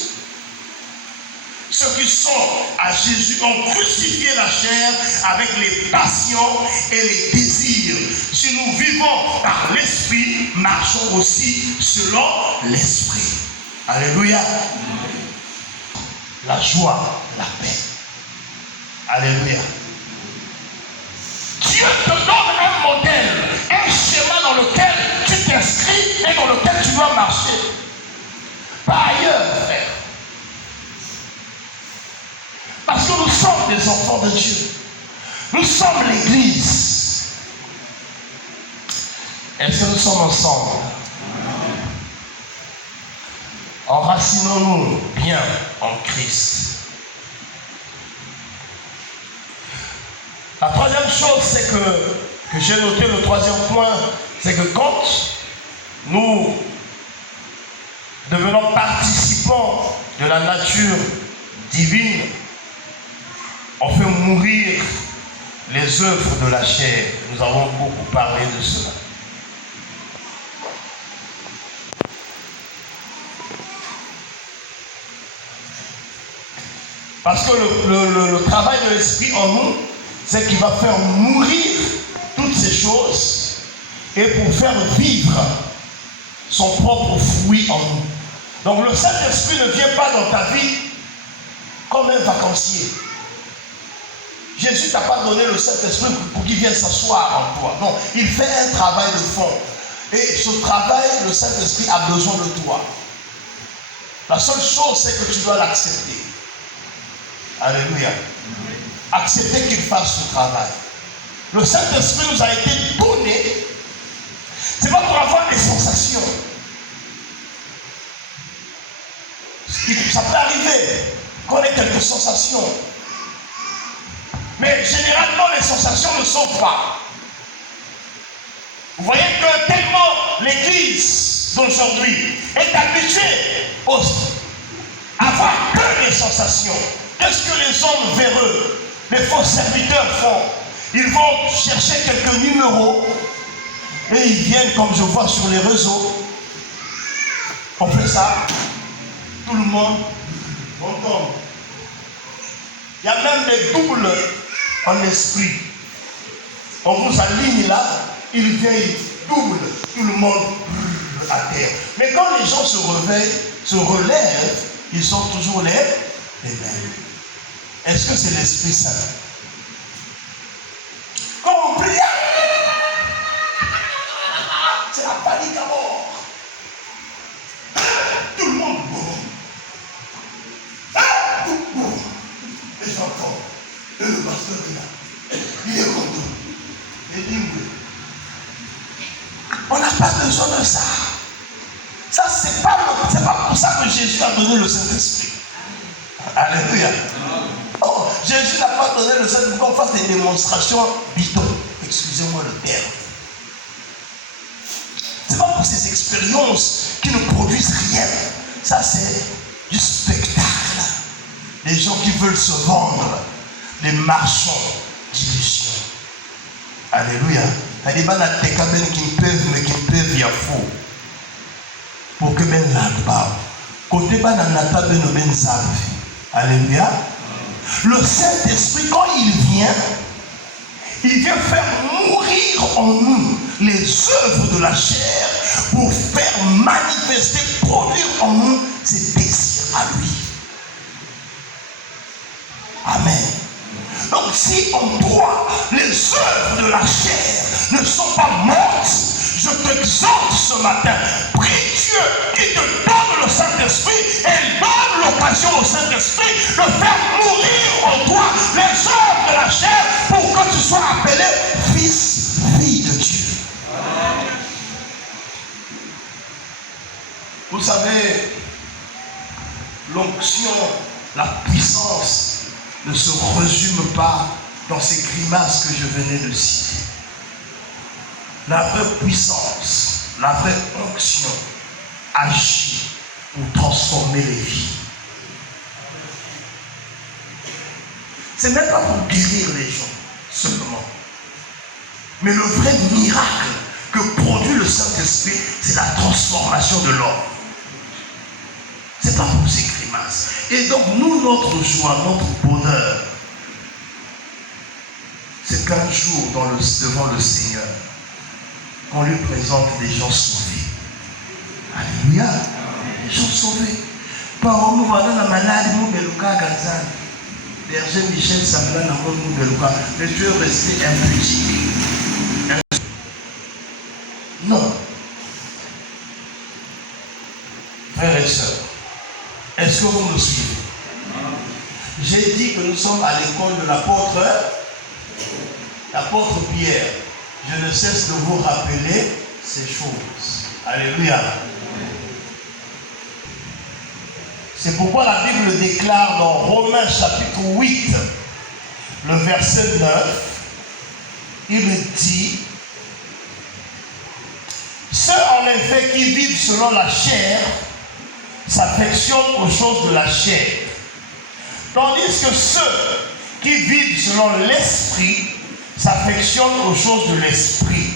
Ceux qui sont à Jésus ont crucifié la chair avec les passions et les désirs. Si nous vivons par l'esprit, marchons aussi selon l'esprit. Alléluia. La joie, la paix. Alléluia. Dieu te donne un modèle, un schéma dans lequel tu t'inscris et dans lequel tu dois marcher. Pas ailleurs, frère. Parce que nous sommes des enfants de Dieu. Nous sommes l'Église. Est-ce que nous sommes ensemble? Enracinons-nous bien en Christ. La troisième chose, c'est que j'ai noté, le troisième point, c'est que quand nous devenons participants de la nature divine, on fait mourir les œuvres de la chair. Nous avons beaucoup parlé de cela. Parce que le travail de l'esprit en nous, c'est qu'il va faire mourir toutes ces choses et pour faire vivre son propre fruit en nous. Donc le Saint-Esprit ne vient pas dans ta vie comme un vacancier. Jésus ne t'a pas donné le Saint-Esprit pour qu'il vienne s'asseoir en toi. Non, il fait un travail de fond. Et ce travail, le Saint-Esprit a besoin de toi. La seule chose, c'est que tu dois l'accepter. Alléluia. Accepter qu'il fasse ce travail. Le Saint-Esprit nous a été donné. Ce n'est pas pour avoir des sensations. Ça peut arriver qu'on ait quelques sensations. Mais généralement, les sensations ne sont pas. Vous voyez que tellement l'Église d'aujourd'hui est habituée à avoir que des sensations. Qu'est-ce que les hommes véreux, les faux serviteurs font? Ils vont chercher quelques numéros et ils viennent, comme je vois sur les réseaux. On fait ça. Tout le monde, on tombe. Il y a même des doubles en esprit. On vous aligne là, il vient, il double, tout le monde à terre. Mais quand les gens se réveillent, se relèvent, ils sont toujours les mêmes. Est-ce que c'est l'Esprit Saint? Quand on prie, c'est la panique à mort. Tout le monde bourre. Les gens tombent. Le pasteur est là. Il est content. Il est libre. On n'a pas besoin de ça. Ça, c'est pas pour ça que Jésus a donné le Saint-Esprit. Alléluia. Oh, Jésus n'a pas donné le Saint-Esprit pour qu'on fasse des démonstrations bidons. Excusez-moi le terme. C'est pas pour ces expériences qui ne produisent rien. Ça, c'est du spectacle. Les gens qui veulent se vendre, les marchands d'illusions. Alléluia. Il y a des gens qui peuvent, mais qui peuvent, il y a faux. Pour que ben là-bas, côté ben nata ben ben salve. Alléluia. Le Saint-Esprit, quand il vient faire mourir en nous les œuvres de la chair pour faire manifester, produire en nous ses désirs à lui. Amen. Donc si en toi les œuvres de la chair ne sont pas mortes, je t'exhorte ce matin, prie Dieu qui te donne le Saint-Esprit et donne l'occasion l'occasion au Saint-Esprit de faire mourir en toi les œuvres de la chair pour que tu sois appelé fils, fille de Dieu. Vous savez, l'onction, la puissance ne se résume pas dans ces grimaces que je venais de citer. La vraie puissance, la vraie onction agit pour transformer les vies. Ce n'est pas pour guérir les gens seulement. Mais le vrai miracle que produit le Saint-Esprit, c'est la transformation de l'homme. Ce n'est pas pour ces grimaces. Et donc, nous, notre joie, notre bonheur, c'est qu'un jour, devant le Seigneur, qu'on lui présente des gens sauvés. Alléluia. Des gens sauvés. Par nous, voilà la maladie, nous, Beluka, Gazan. Berger Michel Samela, nous, Beluka. Mais Dieu est resté impudique. Non. Frères et sœurs, est-ce que vous me suivez? J'ai dit que nous sommes à l'école de l'apôtre Pierre. Je ne cesse de vous rappeler ces choses. Alléluia. C'est pourquoi la Bible déclare dans Romains chapitre 8, le verset 9, il dit: ceux en effet qui vivent selon la chair s'affectionnent aux choses de la chair, tandis que ceux qui vivent selon l'esprit s'affectionnent aux choses de l'esprit.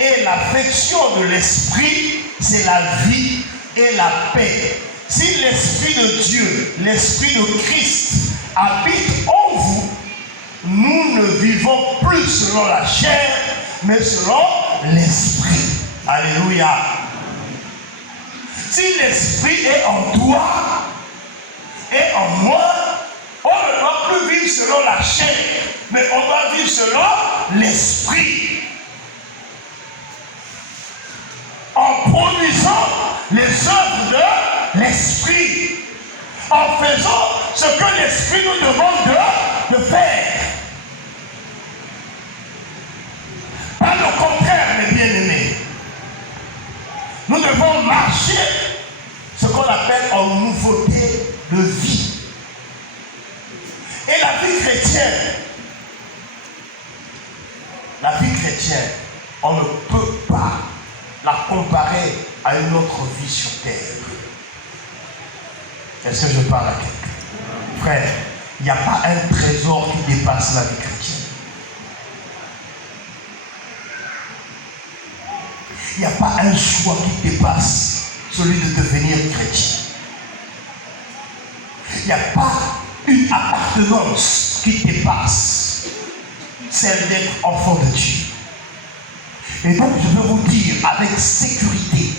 Et l'affection de l'esprit, c'est la vie et la paix. Si l'esprit de Dieu, l'esprit de Christ habite en vous, nous ne vivons plus selon la chair, mais selon l'esprit. Alléluia. Si l'esprit est en toi et en moi, on ne doit plus vivre selon la chair, mais on doit vivre selon l'esprit. En produisant les œuvres de l'esprit. En faisant ce que l'esprit nous demande de faire. Pas le contraire, mes bien-aimés. Nous devons marcher ce qu'on appelle en nouveauté de vie. Et la vie chrétienne, on ne peut pas la comparer à une autre vie sur terre. Est-ce que je parle à quelqu'un? Frère, il n'y a pas un trésor qui dépasse la vie chrétienne. Il n'y a pas un choix qui dépasse celui de devenir chrétien. Il n'y a pas une appartenance qui dépasse celle d'être enfant de Dieu. Et donc je veux vous dire avec sécurité,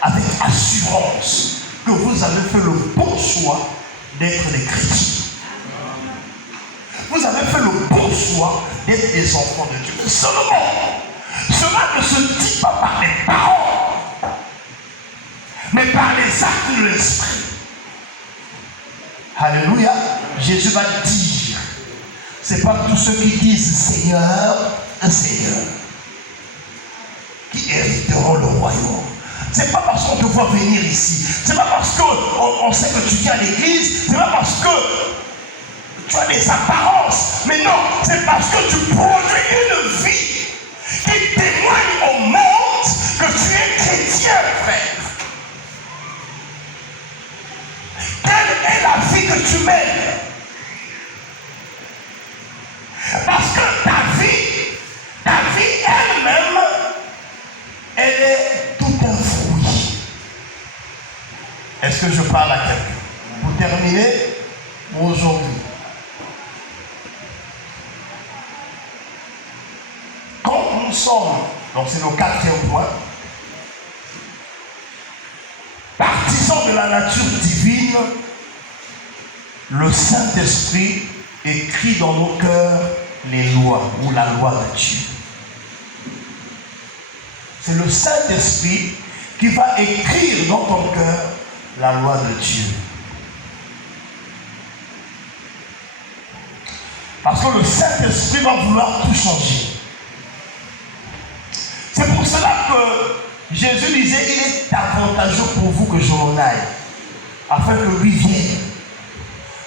avec assurance, que vous avez fait le bon choix d'être des chrétiens. Vous avez fait le bon choix d'être des enfants de Dieu. Seulement, cela ne se dit pas par les paroles, mais par les actes de l'esprit. Alléluia. Jésus va dire, c'est pas tous ceux qui disent Seigneur, Seigneur, qui hériteront le royaume. C'est pas parce qu'on te voit venir ici, c'est pas parce qu'on sait que tu viens à l'église, c'est pas parce que tu as des apparences, mais non, c'est parce que tu produis une vie qui témoigne au monde que tu es chrétien, frère. Quelle est la vie que tu mènes? Parce que ta vie elle-même, elle est tout un fruit. Est-ce que je parle à quelqu'un? Pour terminer, pour aujourd'hui. Quand nous sommes, donc c'est le 4e point, partisans de la nature divine, le Saint-Esprit écrit dans nos cœurs les lois ou la loi de Dieu. C'est le Saint-Esprit qui va écrire dans ton cœur la loi de Dieu. Parce que le Saint-Esprit va vouloir tout changer. C'est pour cela que Jésus disait, il est avantageux pour vous que je m'en aille, afin que lui vienne.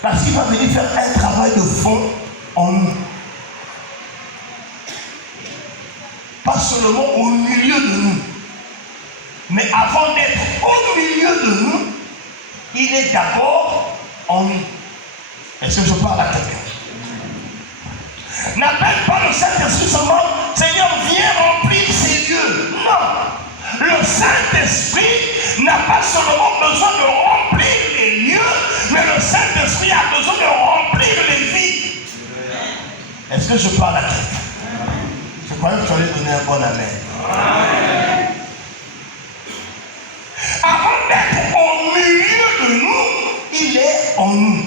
Parce qu'il va venir faire un travail de fond en nous. Pas seulement au milieu de nous, mais avant d'être au milieu de nous, il est d'abord en nous. Est-ce que je parle à quelqu'un? N'appelle pas le Saint-Esprit seulement, Seigneur, viens remplir ces lieux. Non. Le Saint-Esprit n'a pas seulement besoin de remplir les lieux, mais le Saint-Esprit a besoin de remplir les vies. Est-ce que je parle à quelqu'un? Je croyais que tu allais donner un bon amen. Avant d'être au milieu de nous, il est en nous.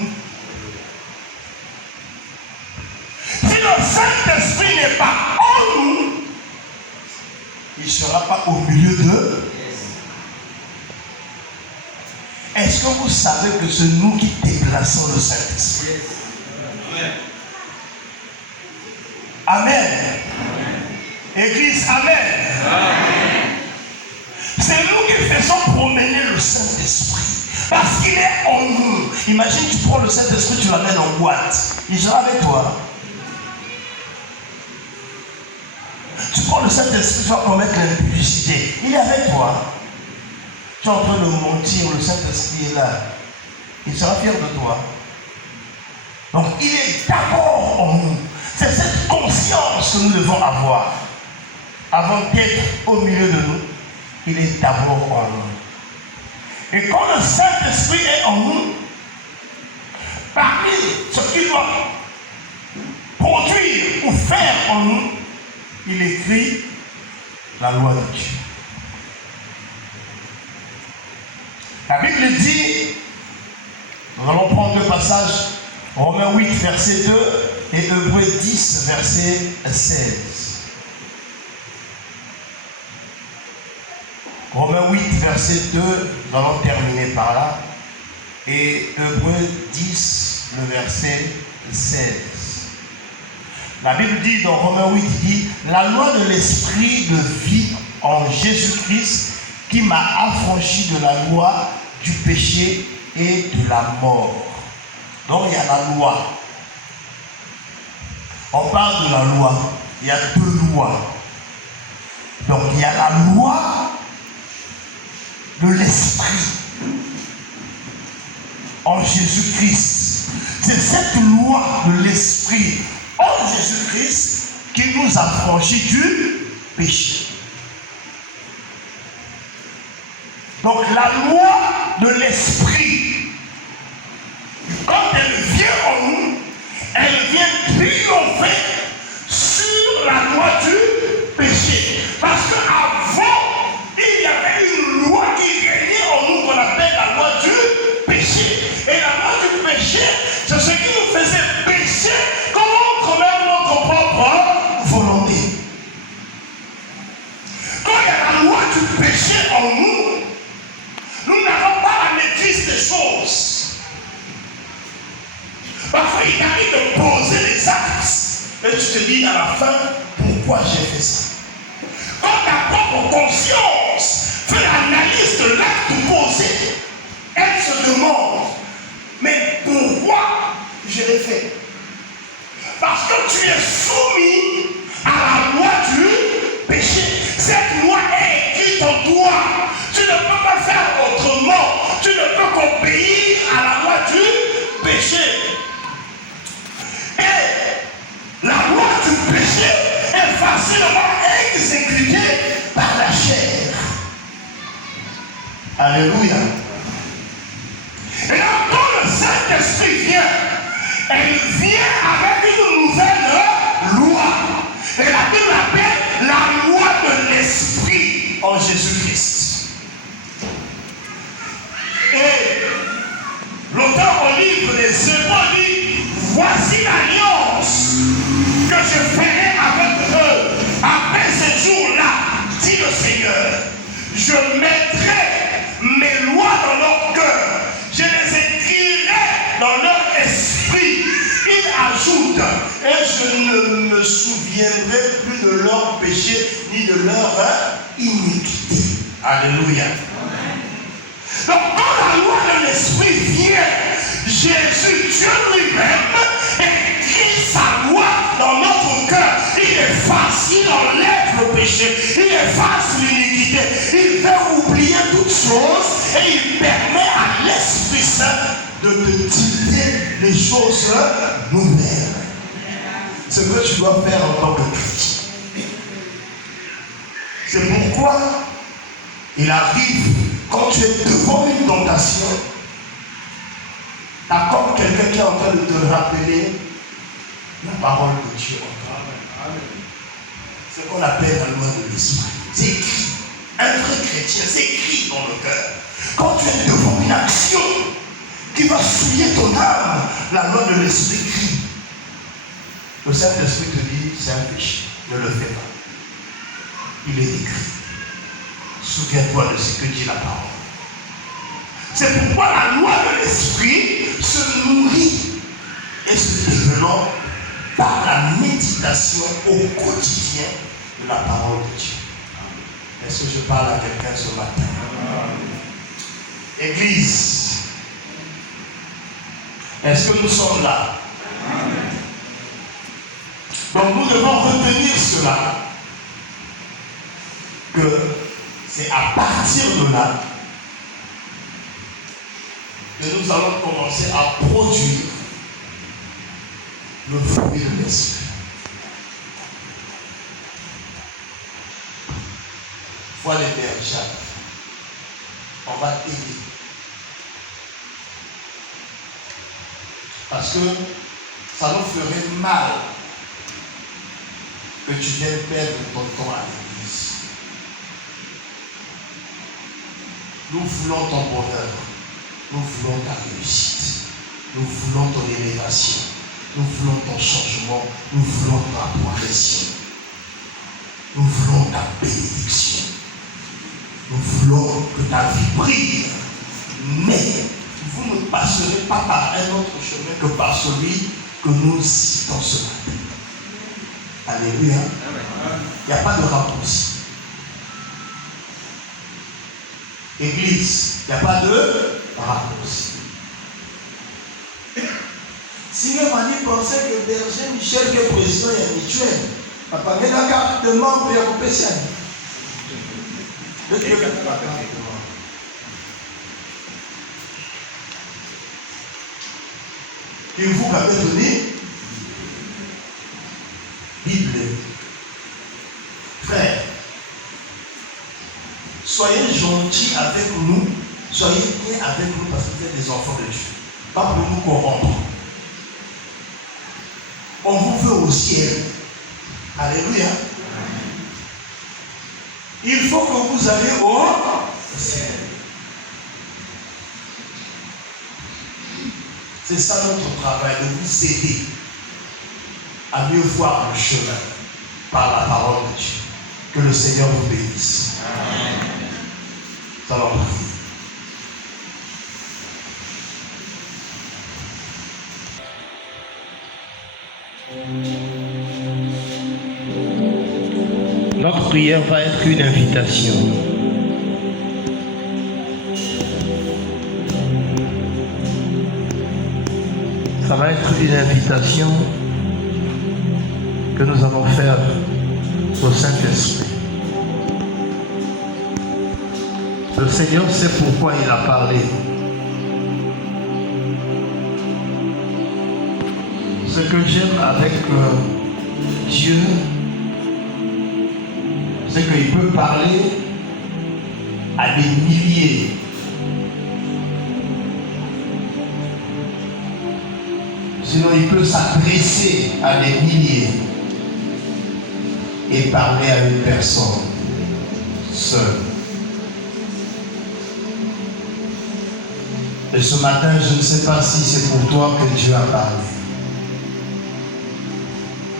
Si le Saint-Esprit n'est pas en nous, il ne sera pas au milieu d'eux. Est-ce que vous savez que c'est nous qui déplaçons le Saint-Esprit? Amen. Église, amen. C'est nous qui faisons promener le Saint-Esprit. Parce qu'il est en nous. Imagine, tu prends le Saint-Esprit, tu l'amènes en boîte. Il sera avec toi. Tu prends le Saint-Esprit, tu vas promettre la publicité. Il est avec toi. Tu es en train de mentir, le Saint-Esprit est là. Il sera fier de toi. Donc, il est d'abord en nous. C'est cette conscience que nous devons avoir. Avant d'être au milieu de nous, il est d'abord en nous. Et quand le Saint-Esprit est en nous, parmi ce qu'il doit produire ou faire en nous, il écrit la loi de Dieu. La Bible dit, nous allons prendre deux passages, Romains 8, verset 2 et Hébreux 10, verset 16. Romains 8, verset 2, nous allons terminer par là. Et Hébreux 10, le verset 16. La Bible dit dans Romains 8, il dit, la loi de l'esprit de vie en Jésus-Christ qui m'a affranchi de la loi du péché et de la mort. Donc il y a la loi. On parle de la loi. Il y a deux lois. Donc il y a la loi de l'esprit en Jésus-Christ. C'est cette loi de l'esprit en Jésus-Christ qui nous a franchis du péché. Donc la loi de l'esprit, quand elle vient en nous, elle vient triompher sur la loi du péché. Parce qu'avant, il y avait une loi qui régnait en nous qu'on appelle la loi du péché. Et la loi du péché, c'est ce qui nous faisait pécher contre même notre propre volonté. Quand il y a la loi du péché en nous, nous n'avons pas la maîtrise des choses. Parfois, il t'arrive de poser les actes et tu te dis à la fin, pourquoi j'ai fait ça? Quand ta propre conscience fait l'analyse de l'acte posé, elle se demande, mais pourquoi je l'ai fait? Parce que tu es soumis à la loi du péché. Cette loi est écrite en toi. Tu ne peux pas faire autrement. Tu ne peux qu'obéir à la loi du péché. Et la loi du péché est facilement exécutée par la chair. Alléluia. Et là, quand le Saint-Esprit vient, elle vient avec une nouvelle loi. Et la Bible appelle la loi de l'Esprit en Jésus-Christ. Et l'auteur au livre des Hébreux dit, voici l'alliance que je ferai avec eux. Après ces jours-là, dit le Seigneur, je mettrai mes lois dans leur cœur. Je les écrirai dans leur esprit. Il ajoute, et Alléluia. Donc quand la loi de l'esprit vient, Jésus, Dieu lui-même, écrit sa loi dans notre cœur. Il efface, il enlève le péché, il efface l'iniquité, il fait oublier toutes choses et il permet à l'Esprit Saint de te dicter les choses nouvelles. C'est ce que tu dois faire en tant que chrétien. C'est pourquoi il arrive, quand tu es devant une tentation, t'as comme quelqu'un qui est en train de te rappeler la parole de Dieu. C'est ce qu'on appelle la loi de l'esprit. C'est écrit. Un vrai chrétien, c'est écrit dans le cœur. Quand tu es devant une action qui va souiller ton âme, la loi de l'esprit crie. Le Saint-Esprit te dit, c'est un péché, ne le fais pas. Il est écrit. Souviens-toi de ce que dit la parole. C'est pourquoi la loi de l'esprit se nourrit et se développe par la méditation au quotidien de la parole de Dieu. Est-ce que je parle à quelqu'un ce matin? Église, est-ce que nous sommes là? Donc nous devons retenir cela, que c'est à partir de là que nous allons commencer à produire le fruit de l'esprit. Voilà les pères Jacques. On va t'aider. Parce que ça nous ferait mal que tu viennes perdre ton temps à l'église. Nous voulons ton bonheur. Nous voulons ta réussite. Nous voulons ton élévation. Nous voulons ton changement. Nous voulons ta progression. Nous voulons ta bénédiction. Nous voulons que ta vie brille. Mais vous ne passerez pas par un autre chemin que par celui que nous citons ce matin. Alléluia. Il n'y a pas de raccourci. Église, il n'y a pas de raccourci. Si même on pensait que Berger Michel, qui est président et habituel, n'a pas mis la carte de membre et un spécial. Et vous m'avez donné Bible. Frère, soyez gentils avec nous, soyez bien avec nous parce que vous êtes des enfants de Dieu. Pas pour nous corrompre. On vous veut au ciel. Alléluia. Il faut que vous alliez au ciel. C'est ça notre travail, de vous aider à mieux voir le chemin par la parole de Dieu. Que le Seigneur vous bénisse. Amen. Nous allons prier. Notre prière va être une invitation. Ça va être une invitation que nous allons faire au Saint-Esprit. Le Seigneur sait pourquoi il a parlé. Ce que j'aime avec Dieu, c'est qu'il peut parler à des milliers. Sinon, il peut s'adresser à des milliers et parler à une personne seule. Et ce matin, je ne sais pas si c'est pour toi que Dieu a parlé.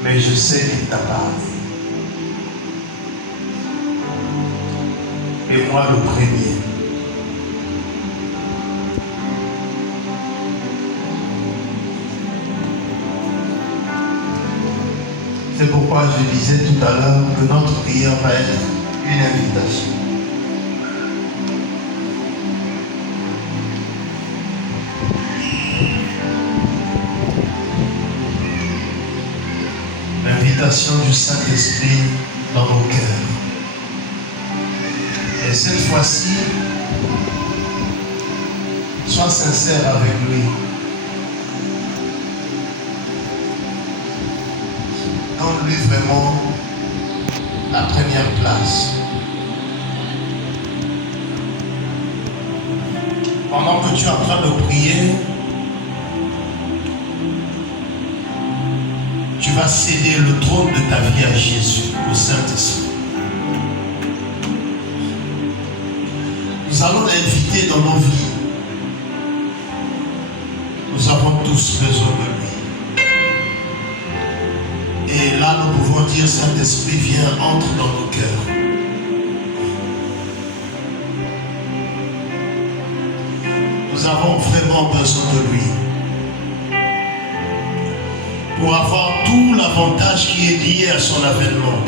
Mais je sais qu'il t'a parlé. Et moi le premier. C'est pourquoi je disais tout à l'heure que notre prière va être une invitation. habitation du Saint-Esprit dans nos cœurs. Et cette fois-ci, sois sincère avec lui. Donne-lui vraiment la première place. Pendant que tu es en train de prier, tu vas céder le trône de ta vie à Jésus, au Saint-Esprit. Nous allons l'inviter dans nos vies. Nous avons tous besoin de lui. Et là, nous pouvons dire, Saint-Esprit, viens, entre dans nos cœurs. Nous avons vraiment besoin de lui. Pour avoir tout l'avantage qui est lié à son avènement.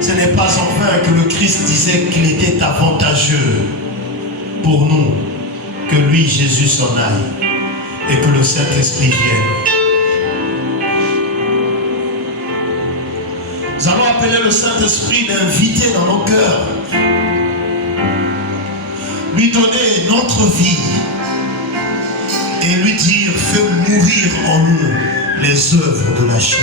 Ce n'est pas en vain que le Christ disait qu'il était avantageux pour nous que lui, Jésus, s'en aille et que le Saint-Esprit vienne. Nous allons appeler le Saint-Esprit d'inviter dans nos cœurs, lui donner notre vie et lui dire, fais mourir en nous les œuvres de la chair.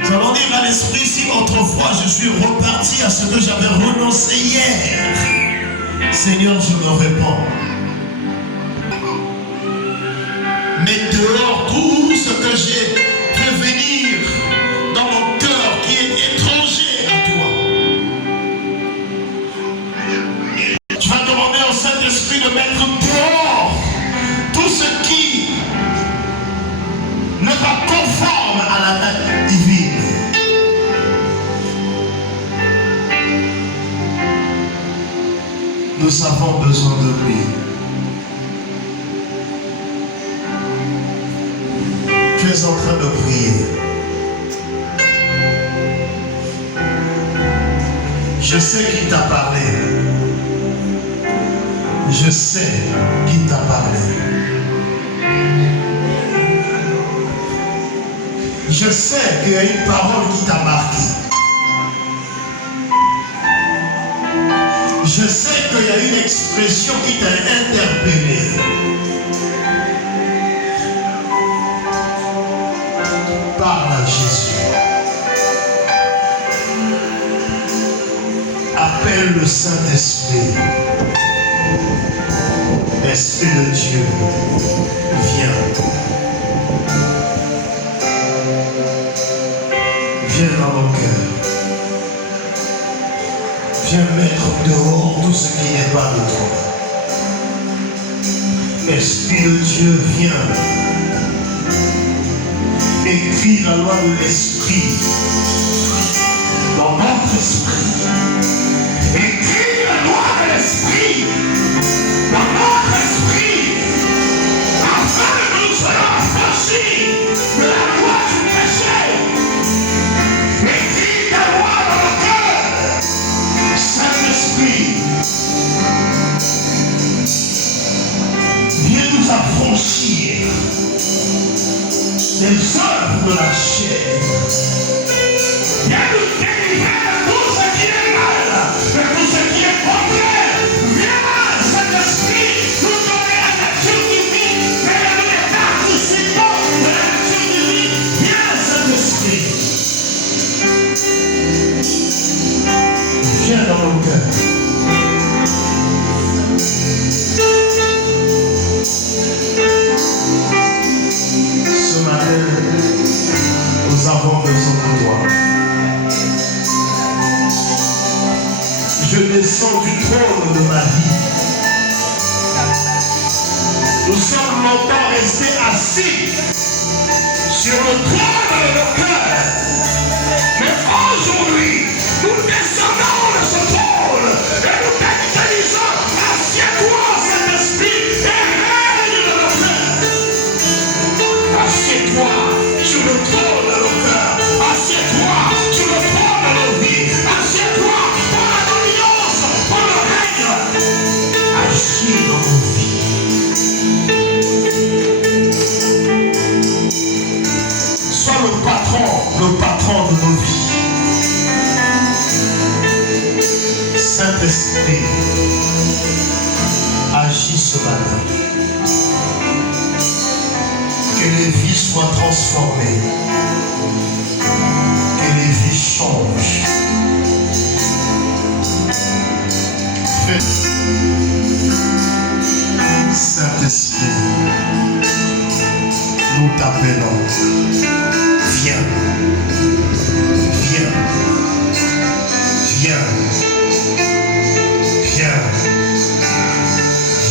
Nous allons dire à l'Esprit, si autrefois je suis reparti à ce que j'avais renoncé hier, Seigneur, je me répands. Mets dehors tout ce que j'ai fait venir dans mon cœur qui est étranger à toi. Tu vas demander au Saint-Esprit de mettre dehors tout ce qui n'est pas conforme à la nature divine. Nous avons besoin de lui. Tu es en train de prier. Je sais qui t'a parlé. Je sais qui t'a parlé. Je sais qu'il y a une parole qui t'a marqué. Je sais qu'il y a une expression qui t'a interpellé. Parle à Jésus. Appelle le Saint-Esprit. Esprit de Dieu, viens. Viens dans nos cœurs. Viens mettre dehors tout ce qui n'est pas de toi. Esprit de Dieu, viens. Écris la loi de l'Esprit dans notre esprit. Écris la loi de l'Esprit dans notre esprit, afin que nous soyons affranchis de la loi du péché. Écris ta loi dans nos cœurs, Saint-Esprit. Viens nous affranchir des œuvres de la chair. Viens nous délivrer de tout ce qui est mal, de tout ce qui est contraire. Viens, Saint-Esprit, nous donner la nature divine, mais nous les participants de la nature divine. Viens, Saint-Esprit. Viens dans nos cœurs. Ce matin, nous avons besoin de toi. Je descends du trône de ma vie. Nous sommes longtemps restés assis sur le trône de nos cœurs. Mais aujourd'hui, nous descendons de ce trône et nous t'intellisons. Assieds-toi, Saint-Esprit, et règne de nos cœurs. Assieds-toi sur le trône de nos cœurs. Assieds-toi sur le trône de nos vies. Assieds-toi pour la dominance, pour le règne. Agis dans nos vies. Saint-Esprit, agis ce matin. Que les vies soient transformées. Que les vies changent. Saint-Esprit, nous t'appelons. Viens. Viens. Viens. Viens.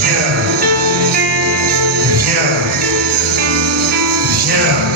Viens. Viens. Viens.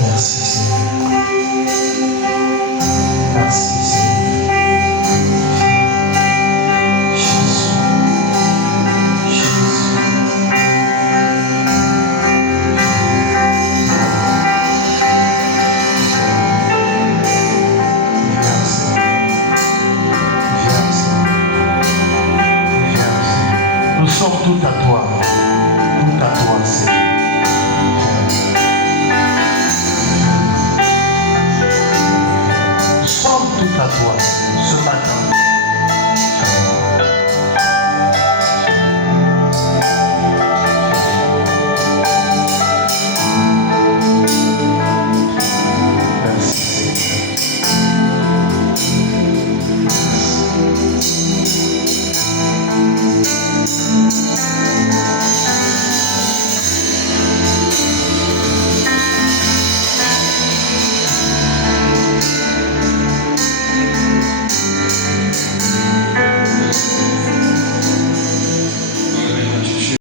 Merci Seigneur. Merci Seigneur. Jésus. Jésus. Viens Seigneur. Viens Seigneur. Viens Seigneur. Nous sommes tout à toi. Tout à toi Seigneur. Tout à toi ce matin.